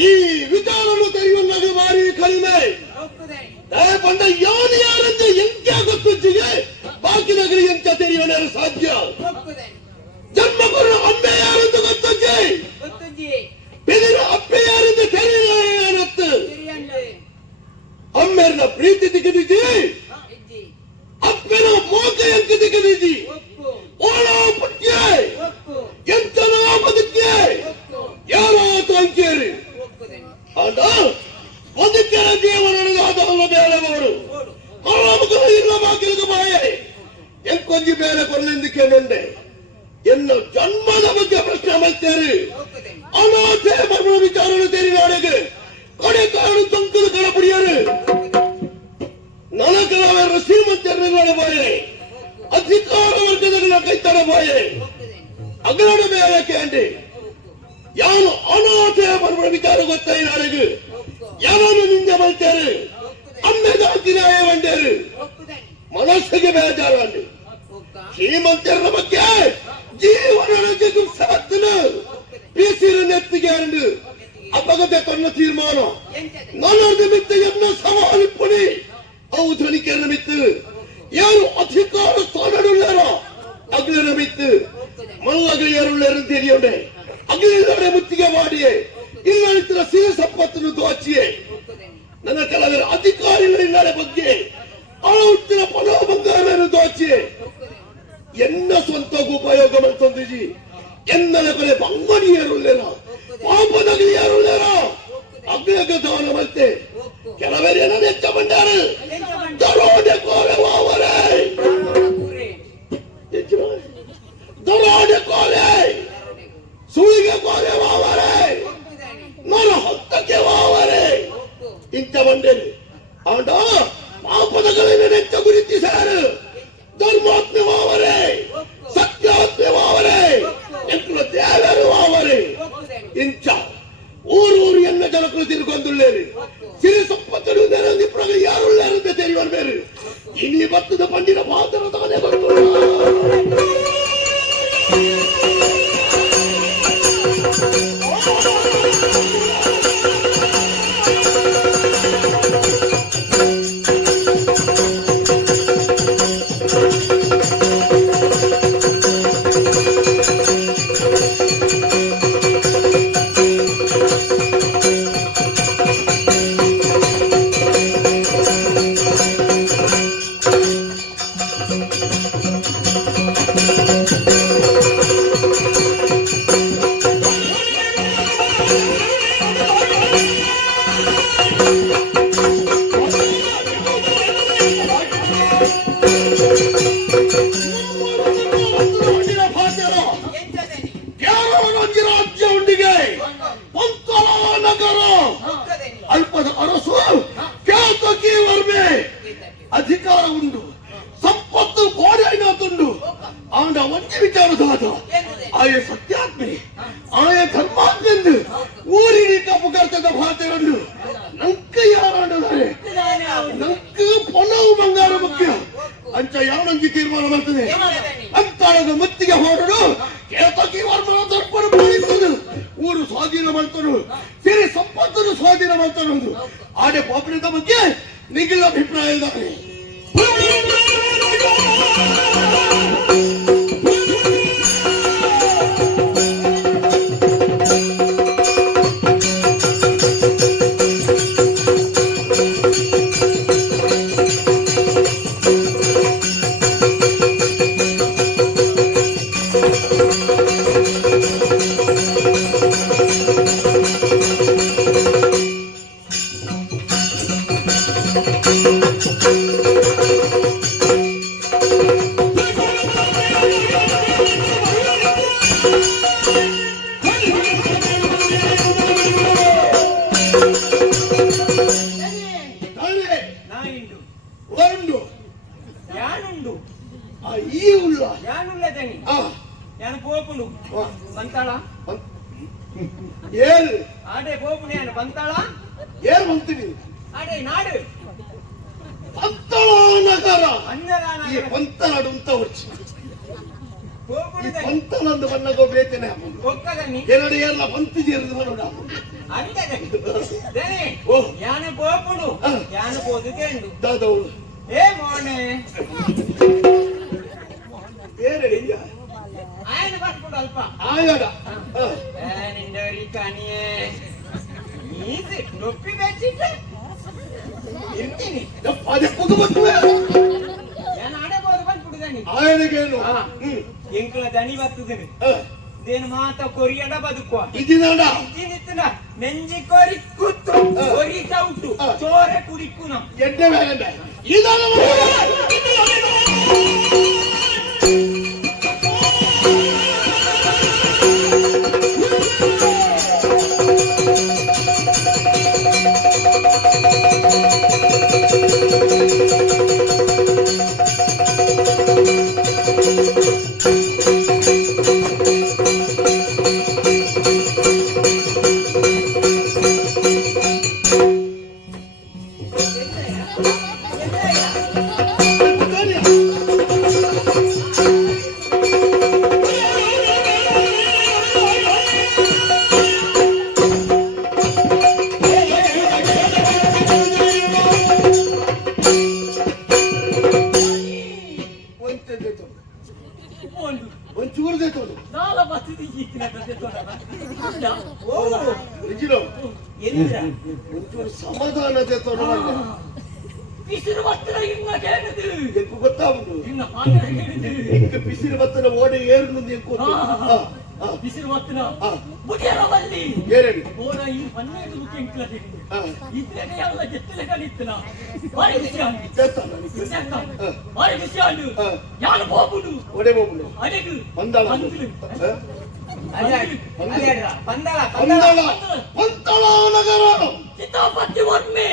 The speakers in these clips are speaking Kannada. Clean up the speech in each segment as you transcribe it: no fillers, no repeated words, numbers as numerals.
ಈ ವಿಚಾರವನ್ನು ತೆರೆಯುವ ಭಾರಿ ಕಡಿಮೆ ಬಂದ ಯಾರು ಯಾರಂತ ಎಂಕೆ ಗೊತ್ತಿಗೆ ಬಾಕಿ ನಗರಿ ಎಂತ ತೆರೆಯುವ ಸಾಧ್ಯ ಜನ್ಮ ಕೊರ ಅಮ್ಮೆ ಯಾರಂತ ಗೊತ್ತಿಗೆ ಬೆದಿರ ಅಪ್ಪೆ ಯಾರಂತ ತೆರೆಯನತ್ತು ಅಮ್ಮೆರ್ನ ಪ್ರೀತಿ ದಿಕ್ಕದಿದ್ದಿ ಅಪ್ಪನ ಮೋಕ ಎಂಕ ದಿಕ್ಕದಿದ್ದಿ ಓಳ ಪುಟ್ಯ ಎಂತನ ಬದುಕ್ಯ ಯಾರೋ ತಂಕೇರಿ ಅದ ಬದುಕಿನ ಜೀವನದ ಬೇರೆವರು ಮಕ್ಕಳು ಇಲ್ಲ ಬಾಗಿಲಿಗೆ ಬಾಯೆ ಎಂಕೊಂಜಿ ಬೇರೆ ಕೊರಲೆಂದಿಕೆ ನಂಡೆ ಎನ್ನ ಜನ್ಮದ ಬಗ್ಗೆ ಪ್ರಶ್ನೆ ಮಾಡ್ತೇರಿ ಅನಾಥೆ ಮರ್ಮ ವಿಚಾರಣ ತೇರಿ ನಾಡೆಗೆ ಕಡೆ ಕಾರಣ ತಂಕದ ಕಳಪಡಿಯರು ನನಗರ ಶ್ರೀಮಂತರ ಬಾಯೆ ಅಧಿಕಾರ ವರ್ಗದ ಕೈತಡ ಬಾಯೆ ಅಗಲಡ ಬೇರೆ ಕೇಂದ್ರಿ ಯಾರು ಅನಾಥೆ ಮರ್ಮ ವಿಚಾರ ಗೊತ್ತಾಯಿ ನಾಡೆಗೆ ಯಾರನ್ನು ನಿಂದೆ ಮಾಡ್ತಾರೆ ಅಮ್ಮೆದ ಅತಿನಾಯ ಬಂಡೇರು ಮನಸ್ಸಿಗೆ ಬೇಜಾರು ಶ್ರೀಮಂತರ ಬಗ್ಗೆ ಜೀವನ ಸಾಧನ ಬೀಸಿರ ನೆತ್ತಿಗೆ ಅಂಡು ಅಪಗತೆ ಕೊನ್ನ ತೀರ್ಮಾನ ನನ್ನ ನಿಮಿತ್ತ ಎನ್ನ ಸವಾಲಿಪ್ಪುಣಿ ಅವು ಧ್ವನಿಕೆ ನಿಮಿತ್ತ ಯಾರು ಅಧಿಕಾರ ಸ್ಥಾನಡುಳ್ಳಾರ ಅಗ್ಲ ನಿಮಿತ್ತ ಮಲ್ಲಗ ಯಾರುಳ್ಳಾರ ತಿಳಿಯೋಡೆ ಅಗ್ಲಿಲ್ಲಡೆ ಮುತ್ತಿಗೆ ಮಾಡಿಯೇ ಇಲ್ಲ ಸಿರಿ ಸಂಪತ್ತನ್ನು ದೋಚಿಯೇ ನನ್ನ ಕೆಲವರ ಅಧಿಕಾರಿಗಳಿಲ್ಲದ ಬಗ್ಗೆ ಅಳುತ್ತಿನ ಪಲೋ ಬಂಗಾರವನ್ನು ದೋಚಿಯೇ ಎನ್ನ ಸ್ವಂತ ಉಪಯೋಗ ಮಾಡ್ತಂದಿಜಿ ಎನ್ನಲ ಕೊಲೆ ಬಂಗಡಿಯರುಳ್ಳೇರ ಪಾಪದಗಿಯರುಳ್ಳೇರ ಅಗ್ಲಗ ದಾನ ಮತ್ತೆ ಕೆಲವರೇ ನನ್ನ ಹೆಚ್ಚ ಬಂಡಾರ ದರೋಡೆ ಕೋಲೆ ವಾವರೇ ದರೋಡೆ ಕೋಲೆ ಸುಳಿಗೆ ಕೋಲೆ ವಾವರೇ ನನ್ನ ಹೊತ್ತಕ್ಕೆ ವಾವರೇ ಇಂಥ ಬಂಡೇರಿ ಆಂಡ ಪಾಪದಗಳನ್ನು ನೆಚ್ಚ ಗುರುತಿಸಾರು ಧರ್ಮಾತ್ಮೆ ವಾವರೇ ಸತ್ಯಾತ್ಮೆ ವಾವರೇ ಎಂಕುಲ ದೇವರು ವಾವರೇ ಇಂಚ ಊರೂರು ಎನ್ನ ಜನಕರು ತಿರುಗೊಂದುಳ್ಳೇರಿ ಸಿರಿ ಸಂಪತ್ತರು ನೆರದಿ ಪ್ರಗ ಯಾರುಳ್ಳೇರಂತೆ ತೆರೆಯುವ ಬೇರೆ ಇನಿ ಭತ್ತದ ಪಂಡಿನ ಪಾತ್ರ ತಾನೇ ಬಂದು ಅಧಿಕಾರ ಉಂಟು ಸಂಪತ್ತು ಕೋಡೆಯನ್ನುಂಟು ಆಂಡ ಒಂದೇ ವಿಚಾರದಾದ ಆಯ ಸತ್ಯಾತ್ಮೆ ಆಯ ಧರ್ಮಾತ್ಮೆಂದು ಊರಿನ ಕಪ್ಪು ಕರ್ತದ ಭಾತೆಯನ್ನು ನಂಕ ಯಾರಾಂಡದಾರೆ ನಂಕ ಪೊನವು ಬಂಗಾರ ಮುಖ್ಯ ಅಂಚ ಯಾವನಂಜಿ ತೀರ್ಮಾನ ಮಾಡ್ತದೆ ಅಂತಾಳದ ಮುತ್ತಿಗೆ ಹೊರಡು ಕೇತಕಿ ವರ್ಮನ ದರ್ಪಣ ಮಾಡಿಕೊಂಡು ಊರು ಸ್ವಾಧೀನ ಮಾಡ್ತಾನು ಸಿರಿ ಸಂಪತ್ತನ್ನು ಸ್ವಾಧೀನ ಮಾಡ್ತಾನೊಂದು ಆಡೆ ಪಾಪಣದ ಬಗ್ಗೆ ನಿಖಿಲ ಅಭಿಪ್ರಾಯ ಇದ್ದಾರೆ పోపునేను పంతాಳ ಏರ್ ಬಂತೀನಿ ಅಡೆ ನಾಡು ಪಂತಳ ನಗರ ಅಂದರಾನ ಈ ಪಂತನಾಡು ಅಂತ ಹೊಚ್ಚಿ పోపుడు ಪಂತನಂದು ಬಣ್ಣಗೋ ಬೇತೇನೆ ఒక్కదని ಎರಡು ಏರ್ಲ ಪಂತಿ ಸೇರಿದು ಬರೋಣ అంతే దనే ఓ యాన పోపుడు యాన పోదుకేండు ದಾದವಳು ఏ మోనే ಏರಡಿಯ ఆయన పట్టుకుంటు అల్ప ಆಯಡ నిండోరి కానియే ఈజి నొప్పి పెంచిట్టే ಇರ್ತೀನಿ ಅದೇ ಪುದು ಬರ್ತುವೆ ನಾನು ಆಡಬಹುದು ಬಂದ್ಬಿಡುದನಿ ಆಯನಿಗೇನು ಎಂಕಲ ದನಿ ಬರ್ತದನಿ ದೇನು ಮಾತ ಕೊರಿಯಡ ಬದುಕುವ ಇದಿನಾಡ ಇದಿನಿತ್ತನ ನೆಂಜಿ ಕೊರಿ ಕೂತು ಕೊರಿ ಚೌಟು ಚೋರೆ ಕುಡಿಕ್ಕುನ ಎಡ್ಡೆ ಬೇಡ ಇದಲ್ಲ ಒಂಚೂರು ದೇತೋದು ನಾಲ ಬತ್ತಿದಿ ಈತಿನ ದೇತೋನ ಓ ರಿಜಿಲೋ ಎಂದ್ರ ಒಂಚೂರು ಸಮಾಧಾನ ದೇತೋನ ಬಿಸಿರು ಬತ್ತನ ಇಂಗ ಕೇಳಿದು ಎಂಕು ಗೊತ್ತಾಗುದು ಇಂಗ ಪಾತ್ರ ಕೇಳಿದು ಎಂಕ ಬಿಸಿರು ಬತ್ತನ ಓಡೆ ಏರುನು ಎಂಕು ಬಿಸಿರು ಬತ್ತನ ಮುಗಿಯರ ಬಲ್ಲಿ ಏರೇನು ಓಡ ಈ 12 ಮುಖ ಎಂಕ್ಲದೆ ಇದ್ರೇನೆ ಎಲ್ಲ ಜೆತ್ತಲೆ ಕಲಿತ್ತನ ಬಾರಿ ವಿಷಯಾನು ದೇತನ ಬಾರಿ ವಿಷಯಾನು ಯಾನು ಹೋಗುದು ಓಡೆ ಹೋಗುದು ಅಡೆಗು ಬಂದಾಳ పందాల పంతళ నగర చిత్తపత్తి వర్మే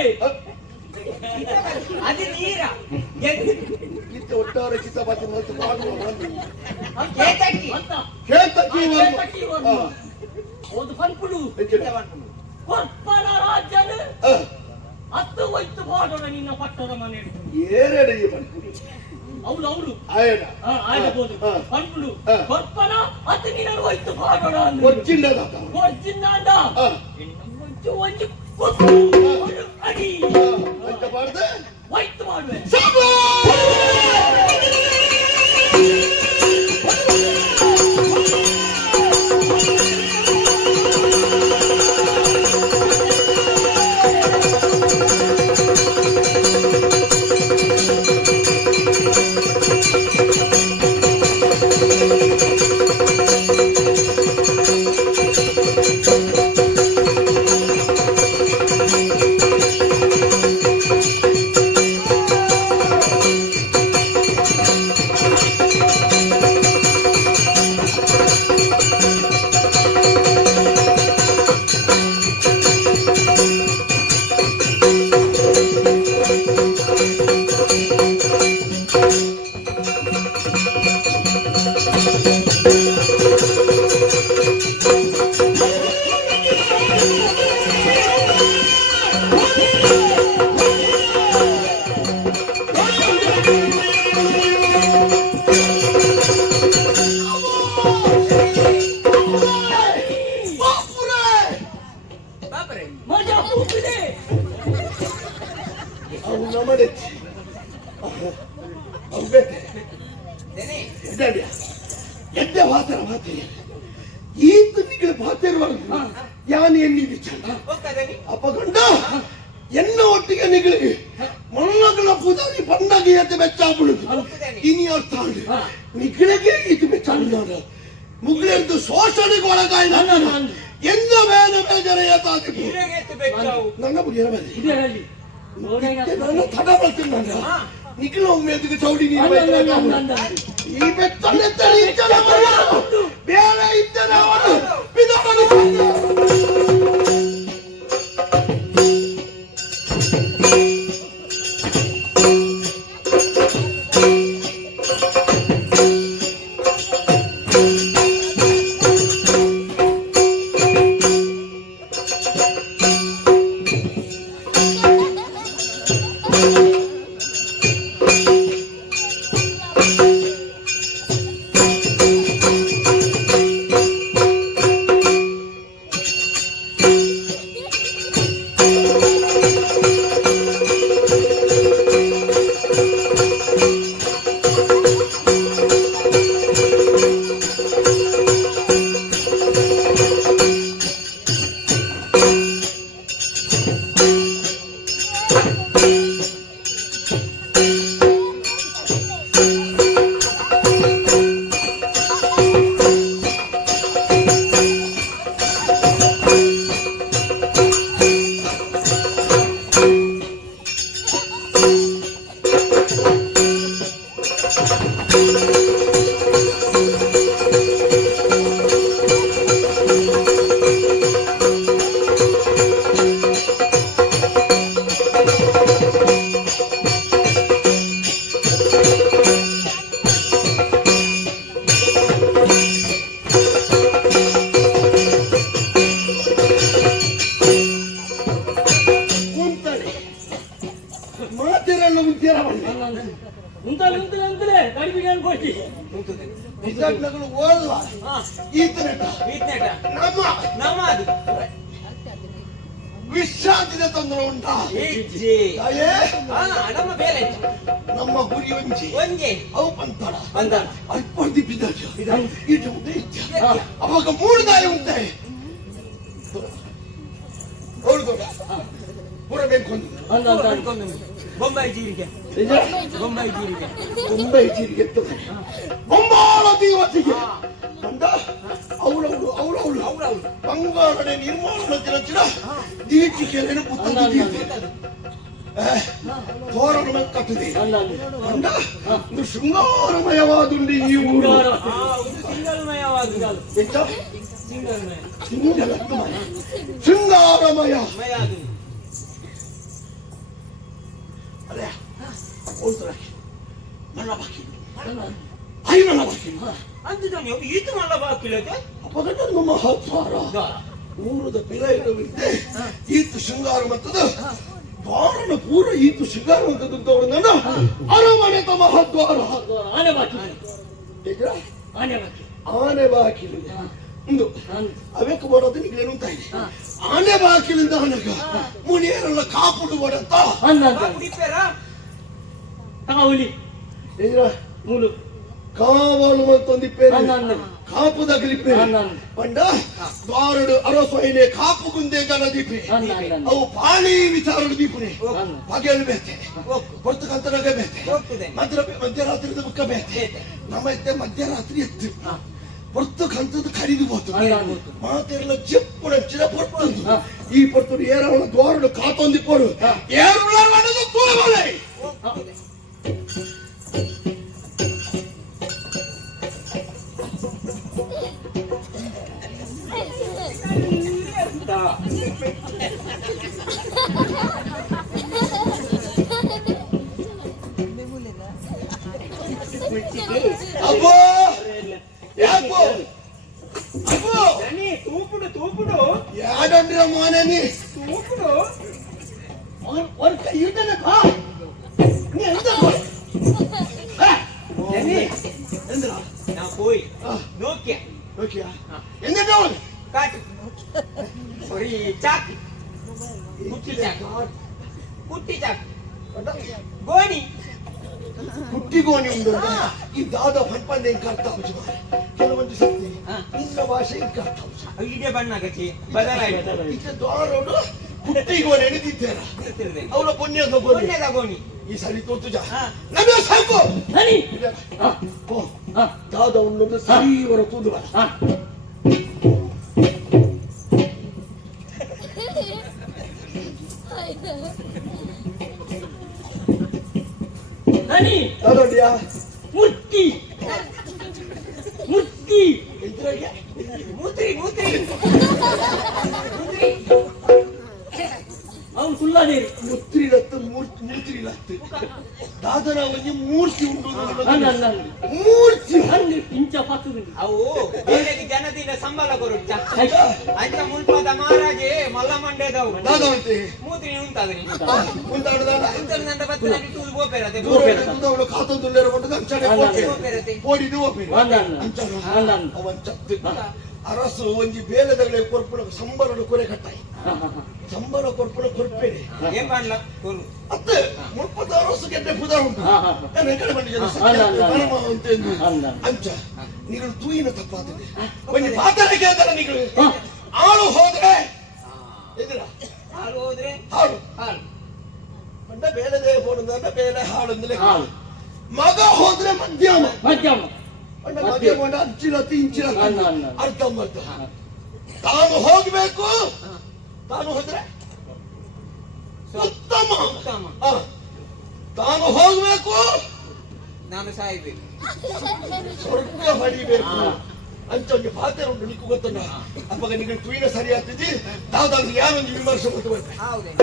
అది నీరా ಕಿತ್ತ ಒಟ್ಟಾರೆ ಕಿತ್ತಪತಿ ಮತ್ತು ಮಾಡುವ కేతకి ಕೇತಕಿ ಒಂದು ಪಂಪುಡು ಕೊಪ್ಪಳ ರಾಜ್ಯದ ಹತ್ತು ವೈತು ಮಾಡೋಣ ನಿನ್ನ ಪಟ್ಟದ ಮನೆ ಏರೆಡೆ ಈ ಪಂಪುಡು అవును అవును ఆయన ఆయన పోదు పంపులు కొప్పన అతి నిన్న వైతు పాడోడా వచ్చిండదా వచ్చిందా కొంచెం వంచి అడి ಅಂತ ಪಾಡ್ದೆ వైతు ಮಾಡುವೆ ಅಪಗಂಡ ಎನ್ನ ಒಟ್ಟಿಗೆ ನಿಗಳಿಗೆ ಮಣ್ಣಗಳ ಪೂಜಾರಿ ಪಂಡಗೆ ಎದ್ದು ಬೆಚ್ಚಾಬಿಡುದು ಇನಿ ಅರ್ಥ ನಿಗಳಿಗೆ ಇದು ಬೆಚ್ಚಾಬಿಡ ಮುಗಿಲೆಂದು ಶೋಷಣೆಗೆ ಒಳಗಾಯಿ ಎಂದ ಮೇಲೆ ಬೇಜಾರ ನನ್ನ ಬುಡಿಯ ನನ್ನ ತಡ ಬರ್ತೀನಿ ನಿಖಿಲ ಒಮ್ಮೆದಿಗೆ ಚೌಡಿ ಈ ಬೆತ್ತನೆ ಬೇರೆ ಇದ್ದರೆ ತೀರ ಮಾಡಿ ಉಂತಲೇ ಕಡಿಮೆಗೆ ಅನ್ಕೊಳ್ತಿ ವಿದ್ಯಾರ್ಥಿಗಳು ಓದುವ ಈತನೆಟ ನಮ್ಮ ನಮ್ಮ ಅದು ವಿಶ್ರಾಂತಿದ ತೊಂದರೆ ಉಂಟಾ ಇಜ್ಜಿ ತಾಯೇ ನಮ್ಮ ಬೇರೆ ನಮ್ಮ ಗುರಿ ಒಂಜಿ ಒಂಜೆ ಅವು ಪಂತಡ ಬಂದ ಅಲ್ಪ ದಿಪ್ಪಿದಾಗ ಇದು ಅವಾಗ ಮೂರು ದಾರಿ ಉಂಟಾಯಿ ಹೊರದು ಪುರಬೇಕು ಬೊಂಬೈ ಜೀರಿಗೆ ಬೊಂಬೈ ಜೀರಿಗೆ ಮುಂಬೈ ಜೀರಿಗೆ ಬೊಂಬಾಳ ದೇವತೆಗೆ ಅಂದ ಅವಳವಳು ಅವಳವಳು ಅವ್ರವ್ರು ಬಂಗಾರಡೆ ನಿರ್ಮಾಣ ದಿನ ದೀಟಿಕೆಯನ್ನು ಪುತ್ತದ ತೋರಣ ಕಟ್ಟದೆ ಅಂದ ಒಂದು ಶೃಂಗಾರಮಯವಾದುಂಡಿ ಈ ಊರು ಒಂದು ಸಿಂಗಲ್ಮಯವಾದ ಎಂತ ಸಿಂಗಲ್ಮಯ ಸಿಂಗಲತ್ಮಯ ಶೃಂಗಾರಮಯ ಮಯ ಅದು ಅಲ್ಲೇ ಹೋಗ್ತಾರೆ ನನ್ನ ಬಾಕಿ ಐ ನನ್ನ ಬಾಕಿ ಅಂತಿದ್ದಾನೆ ಈತ ಮಲ್ಲ ಬಾಕಿಲ್ಲದೆ ಅಪಘಟ ನಮ್ಮ ಹತ್ತಾರ ಊರದ ಪಿಲೈರವಿದ್ದೆ ಈತು ಶೃಂಗಾರ ಮತ್ತದ ದ್ವಾರನ ಪೂರ ಈತು ಶೃಂಗಾರ ಮತ್ತದವರು ನನ್ನ ಅರಮನೆ ತಮ್ಮ ಹದ್ವಾರ ಆನೆ ಬಾಕಿ ಈಗ ಆನೆ ಬಾಕಿ ಆನೆ ಬಾಕಿಲಿದೆ ಒಂದು ಅವಕ್ಕೆ ಬರೋದು ನಿಗ್ಲೇನು ಅಂತ ಇದೆ ಆನೆ ಬಾಕಿಲಿಂದ ಹಣಗ ಮುನಿಯರೆಲ್ಲ ಕಾಪುಡು ಬಡತ್ತ ಕುಡಿಪೇರಾ ಕಾವಲಿ ಈಗ ಮೂಲು ಕಾವಲು ಮತ್ತೊಂದಿಪ್ಪೇರು ಅನ್ನ ಕಾಪು ತಗಲಿಪ್ಪೇರು ಅನ್ನ ಪಂಡ ದ್ವಾರಡು ಅರಸೊಯ್ನೆ ಕಾಪು ಗುಂದೆ ಗಲದಿಪ್ಪೆ ಅನ್ನ ಅವು ಪಾಳಿ ವಿಚಾರಗಳು ದೀಪುನೆ ಅನ್ನ ಬಗೆಯಲ್ಲಿ ಬೇತೆ ಹೊರತು ಕಂತನಾಗ ಬೇತೆ ಹೋಗ್ತದೆ ಮಧ್ಯರಾತ್ರಿದ ಬುಕ್ಕ ಬೇತೆ ಬೇತೆ. ನಮ್ಮ ಇದ್ದೆ ಮಧ್ಯರಾತ್ರಿ ಎತ್ತು ಹೊರತು ಕಂತದ್ದು ಕಡಿದು ಹೋತು ಅನ್ನ ಮಾತೆಲ್ಲ ಜಪ್ಪುಡ ಚಿರ ಪೊರ್ತಂದು ಈ ಪೊರ್ತರು ಏರವಳ ದ್ವಾರಡು ಕಾತೊಂದಿಪ್ಪರು ಏರುಳ ಮನದು ತೂರಬಲೆ ಅಬ್ಬೋ ಯಾಕೋ ಅಬ್ಬೋ ದನಿ ತೂಪುಡು ತೂಪುಡು ಯಾಡಂಡ್ರ ಮಾನನಿ ತೂಪುಡು ஒரு கையுடன பா நீ எந்த ದನಿ ಎಂದ್ರ ನಾ போய் ನೋಕ್ಯ ಓಕೆಯಾ ಎಂದ ಕಾಟು ಒರಿ ಚಾಕಿ ಕುಟ್ಟಿ ಚಾಕು ಕುಟ್ಟಿ ಚಾಕು ಗೋಣಿ ಹುಟ್ಟಿಗೋಣಿ ಉಂಟು ಈ ದಾದ ಪಂಪಂದೆ ಕರ್ತ ಕೆಲವೊಂದು ಸತ್ತಿ ನಿನ್ನ ಭಾಷೆ ಕರ್ತ ಇದೇ ಬಣ್ಣಗಚ್ಚಿ ಬದಲಾಯಿತು ಈಗ ದ್ವಾರೋಡು ಹುಟ್ಟಿಗೋಣಿ ಎಣಿದಿದ್ದೇರ ಗೊತ್ತಿರದೆ ಅವಳ ಪುಣ್ಯದ ಗೋಣಿ ಪುಣ್ಯದ ಗೋಣಿ ಈ ಸರಿ ತೋತು ಜಾ ಹಾ. ನಮಗೆ ಸಾಕು ನನಿ ಓ ದಾದ ಉಣ್ಣದು ಸರಿವರ ತೂದುವ ನನಿ ದಾದೊಂಡಿಯಾ ಮುತ್ತಿ ಮುತ್ತಿ ಇದ್ರಾಗೆ ಮೂತ್ರಿ ಮೂತ್ರಿ ಮೂತ್ರಿ ಅವನು ಕುಲ್ಲಾದೇರಿ ಮುತ್ರಿಲತ್ತು ಮೂರ್ತಿಲತ್ತು ದಾದನ ಒಂಜಿ ಮೂರ್ತಿ ಉಂಟು ಅನ್ನ ಅನ್ನ ಮೂರ್ತಿ ಅಲ್ಲಿ ಇಂಚ ಪತ್ತದು ಅವು ಬೇರೆಗೆ ಜನದಿಂದ ಸಂಬಳ ಕೊರುಚ್ಚ ಅಂಚ ಮುಲ್ಪದ ಮಹಾರಾಜೆ ಮಲ್ಲ ಮಂಡ್ಯದವು ದಾದವಂತೆ ಮೂತ್ರಿ ಉಂಟಾದ್ರಿ ಮುಂದಾಡದಾಡ ಉಂಟದಂತ ಬತ್ತನಾಗಿ ತೂದು ಗೋಪೆರತೆ ಅವಳು ಕಾತೊಂದುಲ್ಲೇರ ಕೊಂಡು ಅಂಚನೆ ಗೋಪೆರತೆ ಓಡಿದು ಓಪಿ ಅನ್ನ ಅನ್ನ ಅವನ್ ಚತ್ತು ಅರಸು ಒಂಜಿ ಬೇಲೆದಗಳೇ ಕೊರ್ಪುಣ ಸಂಬರಡು ಕೊರೆ ಕಟ್ಟಾಯಿ ಸಂಬರ ಕೊರ್ಪುಣ ಕೊರ್ಪೇನೆ ಏನ್ ಮಾಡ್ಲ ಕೊರು ಅತ್ತ ಮುಪ್ಪತ್ತ ಅರಸು ಗೆಡ್ಡೆ ಪುದಾರ ಉಂಟು ನಾನು ಎಕಡೆ ಬಂದಿದ್ದೇನೆ ಅಂಚ ನೀವು ತೂಯಿನ ತಪ್ಪಾದರೆ ಒಂದು ಮಾತಾಡಿ ಕೇಳ್ತಾರ ನೀವು ಆಳು ಹೋದ್ರೆ ಎದುರ ಹಾಲು ಹೋದ್ರೆ ಹಾಳು ಹಾಲು ಮಂಡ ಬೇಲೆದೇ ಬೋಡುದ ಬೇಲೆ ಹಾಳು ಅಂದ್ರೆ ಹಾಳು. ಮಗ ಹೋದ್ರೆ ಮಧ್ಯಾಹ್ನ ಮಧ್ಯಾಹ್ನ ಮಂಡ ಮಧ್ಯಾಹ್ನ ಅಂಚಿಲತ್ತಿ ಇಂಚಿಲತ್ತಿ ಅನ್ನ. ಅರ್ಧಂಬರ್ಧ ತಾನು ಹೋಗ್ಬೇಕು ತಾನು ಹೋದ್ರೆ ಉತ್ತಮ ಉತ್ತಮ. ಆ, ತಾನು ಹೋಗ್ಬೇಕು ನಾನು ಸಾಯ್ಬೇಕು ಸ್ವರ್ಗ ಹೊಡಿಬೇಕು ಅಂತ ಒಂದು ಪಾತ್ರ ಉಂಟು ನಿಕ್ಕು ಗೊತ್ತಲ್ಲ ಅಪ್ಪಾಗ ನಿಮಗೆ ತುಯಿನ ಸರಿ ಆಗ್ತಿದ್ದಿ ತಾವ್ದಾದ್ರು ಯಾರೊಂದು ವಿಮರ್ಶೆ ಗೊತ್ತು ಬರ್ತದೆ ಹೌದೇ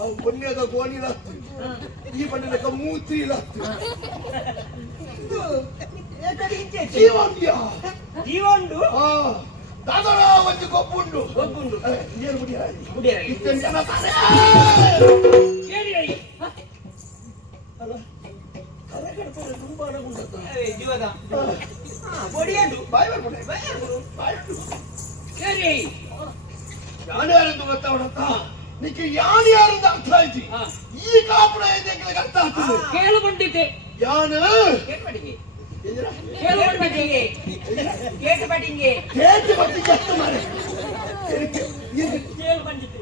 ಅವು ಪುಣ್ಯದ ಗೋಣಿಲತ್ತು ಈ ಬಣ್ಣದ ಮೂತ್ರಿ ಇಲತ್ತು ಜೀವಂದ್ಯ ಜೀವಂಡು ಆ ದಾದರ ಒಂದು ಗೊಬ್ಬುಂಡು ಗೊಬ್ಬುಂಡು ನೀರು ಕುಡಿಯಾಗಿ ಕುಡಿಯಲ್ಲ ಇಷ್ಟೊಂದು ಜನ ತಾರೆ ಹೇಳಿ ಅಲ್ಲ ತಲೆ ಕಡ್ತಾರೆ ತುಂಬಾ ಅಡಗುಂಡತ್ತ ಜೀವದ ಬಡಿಯಂಡು ಬಾಯ್ ಬರ್ಬಿಡೆ ಬಾಯ್ ಹೇಳಿ ಯಾರು ಯಾರೆಂದು ಗೊತ್ತಾವಣತ್ತ ನಿಕ್ಕೆ ಯಾರು ಯಾರಂತ ಅರ್ಥ ಆಯ್ತು ಈ ಕಾಪುರ ಇದಕ್ಕೆ ಅರ್ಥ ಆಗ್ತದೆ ಕೇಳು ಬಂದಿದ್ದೆ ಯಾನು ಕೇಳ್ಬಡಿಗೆ ಕೇಳು ಬಂದಿದ್ದೆ ಕೇಳ್ಬಡಿಗೆ ಕೇಳಿ ಬಟ್ಟಿ ಎಷ್ಟು ಮಾರೆ ಕೇಳು ಬಂದಿದ್ದೆ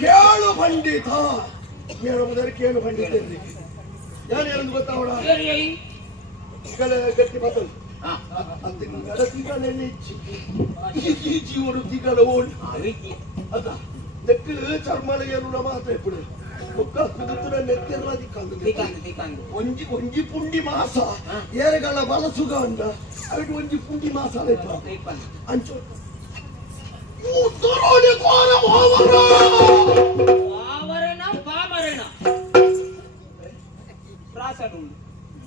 ಕೇಳು ಪಂಡಿತ ಹೇಳುವುದಾರೆ ಕೇಳು ಪಂಡಿತ ಯಾರು ಯಾರೆಂದು ಗೊತ್ತಾವಣ ಹೇಳಿ ಗಟ್ಟಿ ಬತ್ತಲು ಜೀವನು ತಿಗಲ ಓಡಿ ಅದ ನೆಕ್ಕು ಚರ್ಮಲ ಏನು ಮಾತ್ರ ಎప్పుడు ఒక్క కుదుతున్న నెత్తెర్రది కందు ಒಂಜಿ ಒಂಜಿ ಪುಂಡಿ ಮಾಸ ಏರೆಗಳ ಬಲಸುಗ ಅಂದ ಅವಿಡು ಒಂಜಿ ಪುಂಡಿ ಮಾಸ ಅಂಚು ಉತ್ತರೋಡಿ ಕೋರ ಹೋವರ ಪಾವರನ ಪಾಮರನ ಪ್ರಾಸಡು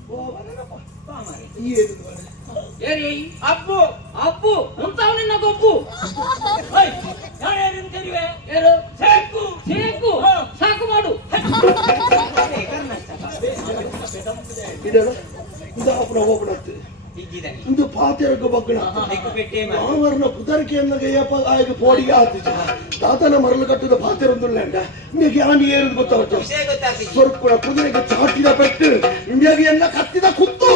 ಹೋವರನ ಪಾಮರೆ ಏನು ಹೇಳಿ ಅಪ್ಪು ಅಪ್ಪು ಉಂಟಾವ ನಿನ್ನ ಗೊಪ್ಪು ಯಾರ್ಯಾರು ಕರಿವೆ ಯಾರು ಸೇಕು ಸೇಕು ಸಾಕು ಮಾಡು ಇದಲ್ಲ ಇದಾಪುರ ಹೋಗ್ಬಿಡತ್ತೆ ಇದು ಪಾತೆರಗ ಬಗ್ಗಣ ಆವರಣ ಕುದರಿಕೆಯನ್ನಗೆ ಆಗ ಪೋಡಿಗೆ ಆತಿಜ ತಾತನ ಮರಳು ಕಟ್ಟಿದ ಪಾತೆರೊಂದುಳ್ಳೆಂಡ ನಿಮಗೆ ಯಾನಿ ಏರುದು ಗೊತ್ತಾಗ್ತದೆ ಸ್ವಲ್ಪ ಕೂಡ ಕುದುರೆಗೆ ಚಾಟಿದ ಪೆಟ್ಟು ನಿಮಗೆ ಎಲ್ಲ ಕತ್ತಿದ ಕುತ್ತು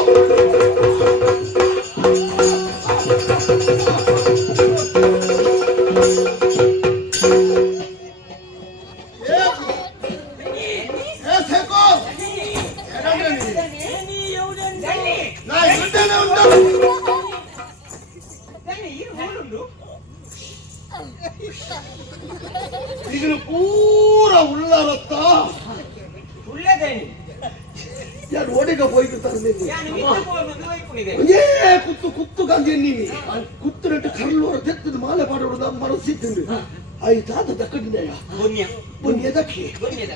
ಈಗ ಪೂರ ಉಳ್ಳಾರತ್ತ ಉಳ್ಳದೇನು ಯಾರು ಓಡಿಗ ಹೋಯ್ತು ತಂದೆ ಕುತ್ತು ಕುತ್ತು ಗಂಜೆ ನೀನಿ ಕುತ್ತು ನೆಟ್ಟು ಕರ್ಲೋರ ತೆತ್ತದ ಮಾಲೆ ಮಾಡೋದು ಮನಸ್ಸಿತ್ತು ಐ ತಾತ ದಕ್ಕಡಿದೆಯ ಪುಣ್ಯ ದಕ್ಕಿ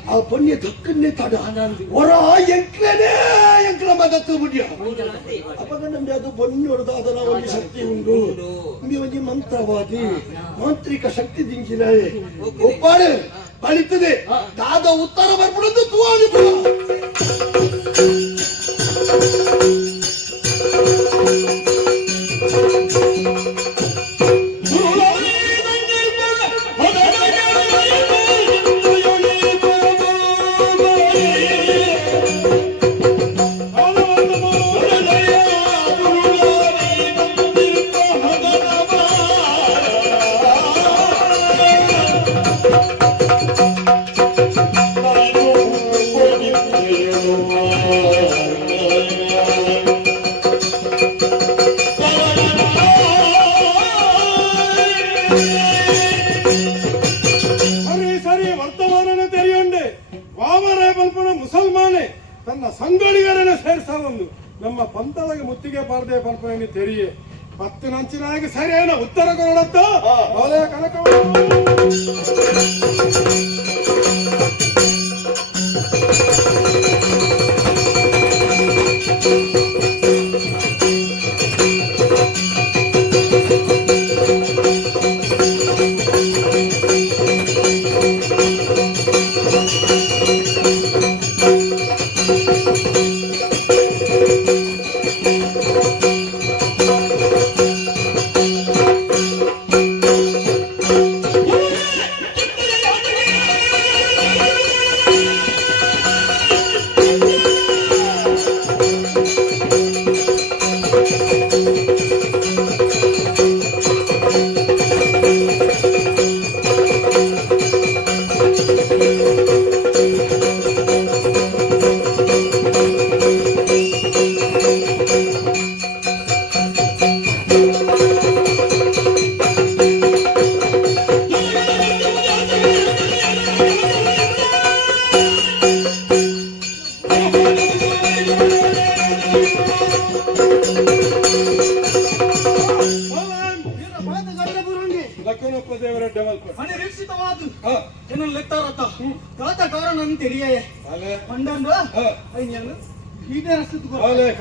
ಆ ಪುಣ್ಯ ದಕ್ಕನ್ನೇ ತಡ ಹೊರ ಎಂಕ್ಲ ಮದತ್ತು ಮುಡಿಯ ಅಪಗ ನಮ್ಗೆ ಅದು ಬೊಣ್ಣು ಹೊಡೆದಾದ ಒಂದು ಶಕ್ತಿ ಉಂಟು ಒಂದು ಮಂತ್ರವಾದಿ ಮಾಂತ್ರಿಕ ಶಕ್ತಿ ದಿಂಚಿನ ಒಪ್ಪಾಡು ಬಳಿತದೆ ದಾದ ಉತ್ತರ ಬರ್ಬಿಡೋದು ತೂವಾಡಿ ತನ್ನ ಸಂಗಡಿಗರನ್ನು ಸೇರಿಸವೊಂದು ನಮ್ಮ ಪಂತಳಗೆ ಮುತ್ತಿಗೆ ಪಾರದೆ ಪಲ್ಪನೆ ತೆರಿಯೆ 10 ನಂಚಿನಾಗಿ ಸರಿಯಾದ ಉತ್ತರ ಕೊಡತ್ತ ಅವಳೆ ಕನಕ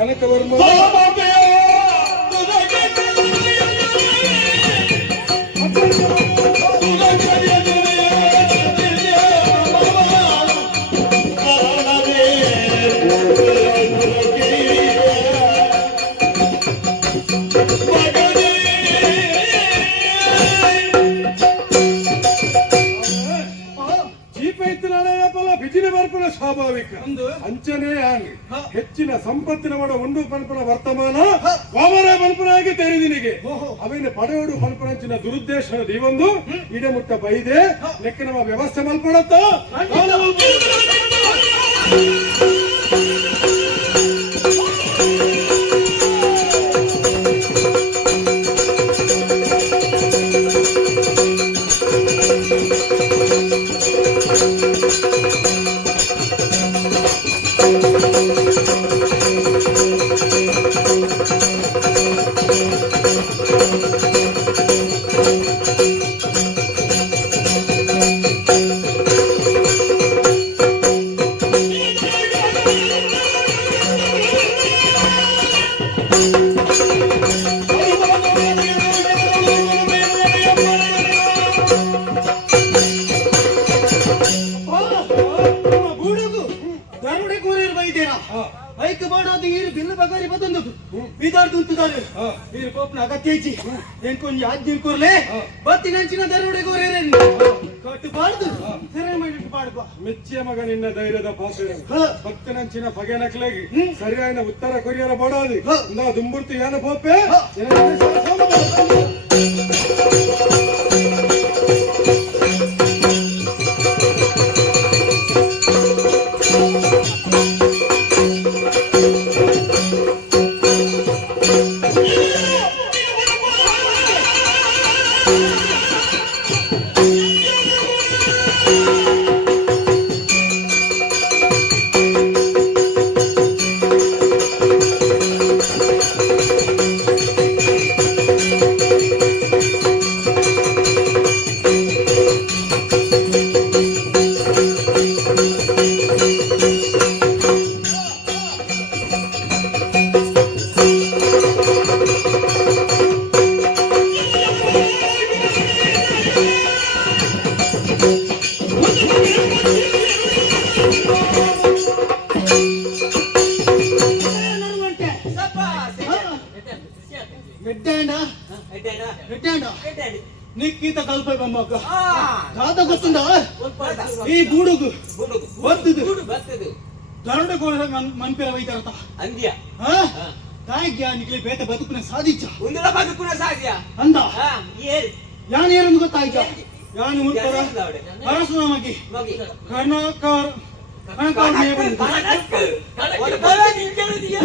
ಕನಕ ವರ್ಮ ಬೋಡಿಕ ಅಂಚನೆ ಆಂಗ್ ಹೆಚ್ಚಿನ ಸಂಪತ್ತಿನ ಒಡ ಉಂಡು ಪನ್ಪನ ವರ್ತಮಾನ ವಾಮರ ಪನ್ಪನಾಗಿ ತೆರೆದಿನಿಗೆ ಅವೇನು ಪಡೆಯೋಡು ಪನ್ಪನಂಚಿನ ದುರುದ್ದೇಶ ನೀವೊಂದು ಇಡಮುಟ್ಟ ಬೈದೆ ಲೆಕ್ಕ ನಮ್ಮ ವ್ಯವಸ್ಥೆ ಮಲ್ಪಡತ್ತ ಐಕ್ ಮಾಡೋದು ಈರು ಬಿಲ್ಲು ಬಗಾರಿ ಬದೊಂದು ಬಿದಾರ್ದುಂತುದಾರೆ ಈರು ಕೋಪ್ನ ಅಗತ್ಯೈಚಿ ಎಂಕೊಂಜಿ ಆಜ್ಞೆ ಕೂರ್ಲೆ ಬತ್ತಿನಂಚಿನ ದರೋಡೆಗೋರೇರೇನು ಕಟ್ಟಬಾರ್ದು ಸೆರೆ ಮಾಡಿಟ್ಟು ಪಾಡ್ಕೋ ಮೆಚ್ಚಿಯ ಮಗ ನಿನ್ನ ಧೈರ್ಯದ ಪಾಸರು ಬತ್ತಿನಂಚಿನ ಪಗೆನಕ್ಲಾಗಿ ಸರಿಯಾದ ಉತ್ತರ ಕೊರಿಯರ ಬೋಡಾದಿ ನಾ ದುಂಬುರ್ತಿ ಯಾನ ಪೋಪೆ నిక్కీత కలిపే బొమ్మక తాత గుర్తుందా ఈ గూడుగు వద్దు గరుడ కూడా మన్పిల వైతారత ಅಂದ್ಯ ತಾಯಿಗೆ ಬೇಟ ಬದುಕುನ ಸಾಧಿച്ച ಒಂದರ ಬದುಕುನ ಸಾಧ್ಯ ಅಂದ ಏರ್ ಯಾನ್ ಏರನ್ನು ಗೊತ್ತಾಯ್ತ ಯಾನ್ ಮುಲ್ಪರ ಪರಶುರಾಮಗಿ ಕರ್ಣಾಕರ್ ಕರ್ಣಾಕರ್ ಮೇಬಂದು ಒಂದು ಬಲ ನಿಂತಿರುದಿಯ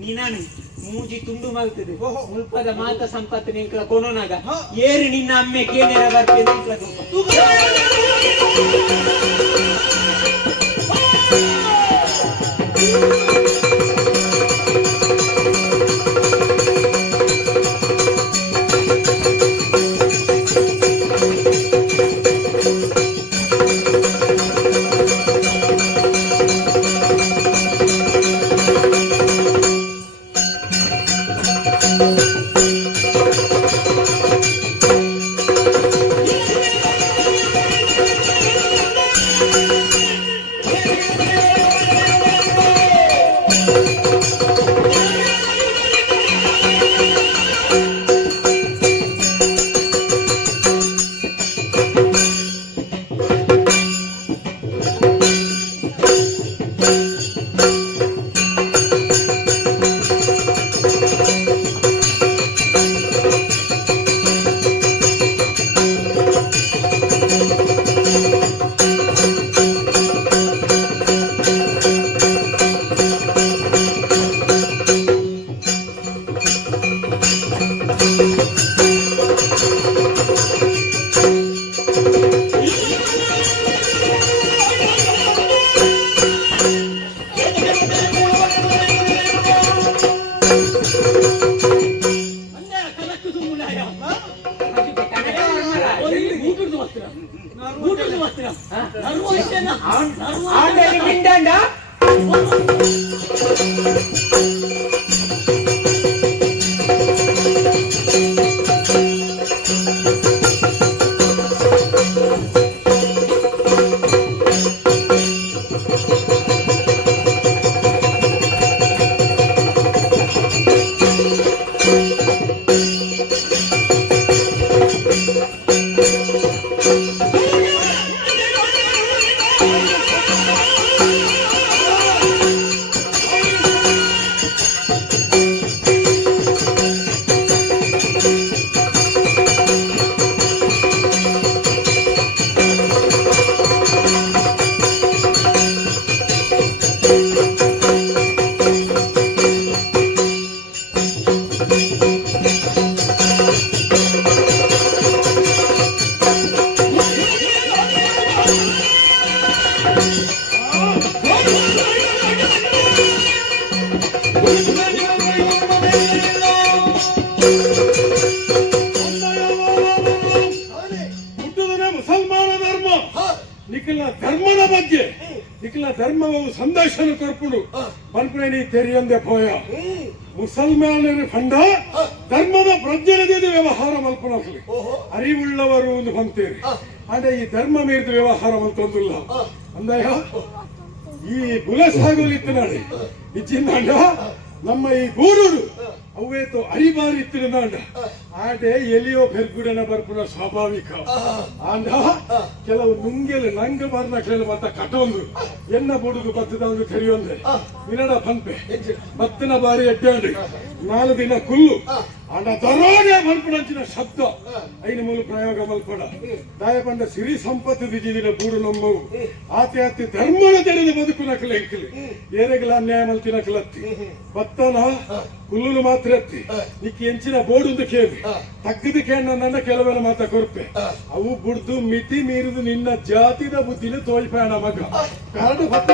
ನೀನಾನು ಮೂಜಿ ತುಂಡು ಮಲ್ತದೆ ಮುಲ್ಪದ ಮಾತ ಸಂಪತ್ತು ನಿಂಕಲ ಕೊನೋನಾಗ ಏರು ನಿನ್ನ ಅಮ್ಮೆ ಕೇನೇರ ಬರ್ತದೆ ಆಂಡ ಮಿಂಡಾಂಡ ಮುಸಲ್ಮಾನ ಧರ್ಮ ನಿಖಿಲ ಧರ್ಮದ ಬಗ್ಗೆ ನಿಖಿಲ ಧರ್ಮವು ಸಂದೇಶನ ಕೊರ್ಪುಡು ಮಲ್ಪನೆ ತೆರೆಯೊಂದೆ ಪೋಯ ಮುಸಲ್ಮಾನರ ಫಂಡ ಧರ್ಮದ ಪ್ರಜ್ಞೆನದಿಂದ ವ್ಯವಹಾರ ಮಲ್ಪನಸಲಿ ಅರಿವುಳ್ಳವರು ಒಂದು ಬಂತೇರಿ ಆದ್ರೆ ಈ ಧರ್ಮ ಮೀರಿದ ವ್ಯವಹಾರ ಮಲ್ತೊಂದಿಲ್ಲ ಅಂದಯ ಈ ಬುಲೆ ಸಾಗೋಲಿತ್ತು ನಾಡಿ ಇಚ್ಚಿಂದಾಂಡ ನಮ್ಮ ಈ ಗೂಡೂರು ಅವೇತು ಅರಿಬಾರಿ ಇತ್ತಿರುಂದಾಂಡ ಆಡೆ ಎಲಿಯೋ ಬೆರ್ಗುಡನ ಬರ್ಪುನ ಸ್ವಾಭಾವಿಕ ಆಂಡ ಕೆಲವು ನುಂಗೆಲು ನಂಗೆ ಬರ್ನಕ್ಲೆಲ್ಲ ಮತ್ತ ಕಟೊಂದು ಎನ್ನ ಬುಡುಗು ಬತ್ತದ ಒಂದು ತೆರೆಯೊಂದೆ ವಿನಡ ಪಂಪೆ ಬತ್ತನ ಬಾರಿ ಎಡ್ಡಾಂಡು 4 ದಿನ ಕುಲ್ಲು ಆಂಡ ದರೋಡೆ ಮಲ್ಪುನಂಚಿನ ಶಬ್ದ ಐನ ಮೂಲ ಪ್ರಯೋಗ ಮಲ್ಪಡ ದಾಯಪಂಡ ಸಿರಿ ಸಂಪತ್ತು ದಿಜಿದಿನ ಬೂಡು ನಮ್ಮವು ಆತೆ ಆತಿ ಧರ್ಮನ ತೆರೆದು ಬದುಕುನಕಲೆ ಎಂಕಲಿ ಏನೆಗಳ ಅನ್ಯಾಯ ಮಲ್ತಿನಕಲತ್ತಿ ಬತ್ತನ ಹುಲ್ಲು ಮಾತ್ರ ಎತ್ತಿ ನಿಕ್ಕಿ ಎಂಚಿನ ಬೋರ್ಡು ಕೇಳಿ ತಕ್ಕದು ಕೇಳ ನನ್ನ ಕೆಲವೆಲ್ಲ ಮಾತ ಕೊರ್ಪೆ ಅವು ಬುಡ್ದು ಮಿತಿ ಮೀರಿದು ನಿನ್ನ ಜಾತಿದ ಬುದ್ಧಿನ ತೋಯ್ಪಾಣ ಮಗ ಕಾರಣ ಬತ್ತ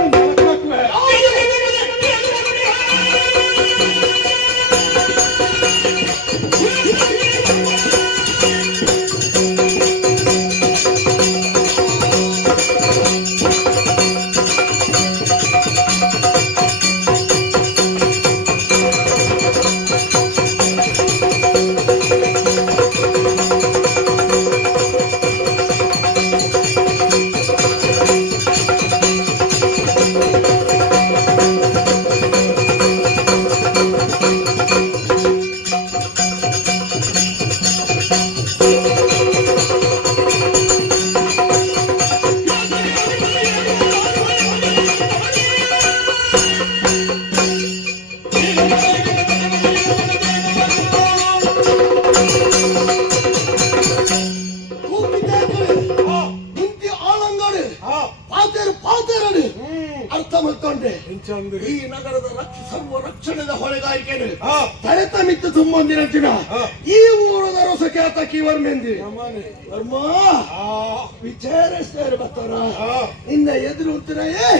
ಈ ನಗರದ ಸರ್ವ ರಕ್ಷಣೆದ ಹೊಣೆಗಾರಿಕೆನು ತಡೆತ ಮಿತ್ತು ತುಂಬೊಂದಿನಂಚಿನ ಈ ಊರದ ರೊಸಖ್ಯಾತ ಕೀವರ್ಮೆಂದಿ ವರ್ಮ ವಿಚಾರಿಸ್ತಾರೆ ಬರ್ತಾರ ನಿನ್ನ ಎದುರು ಉತ್ತರಯೇ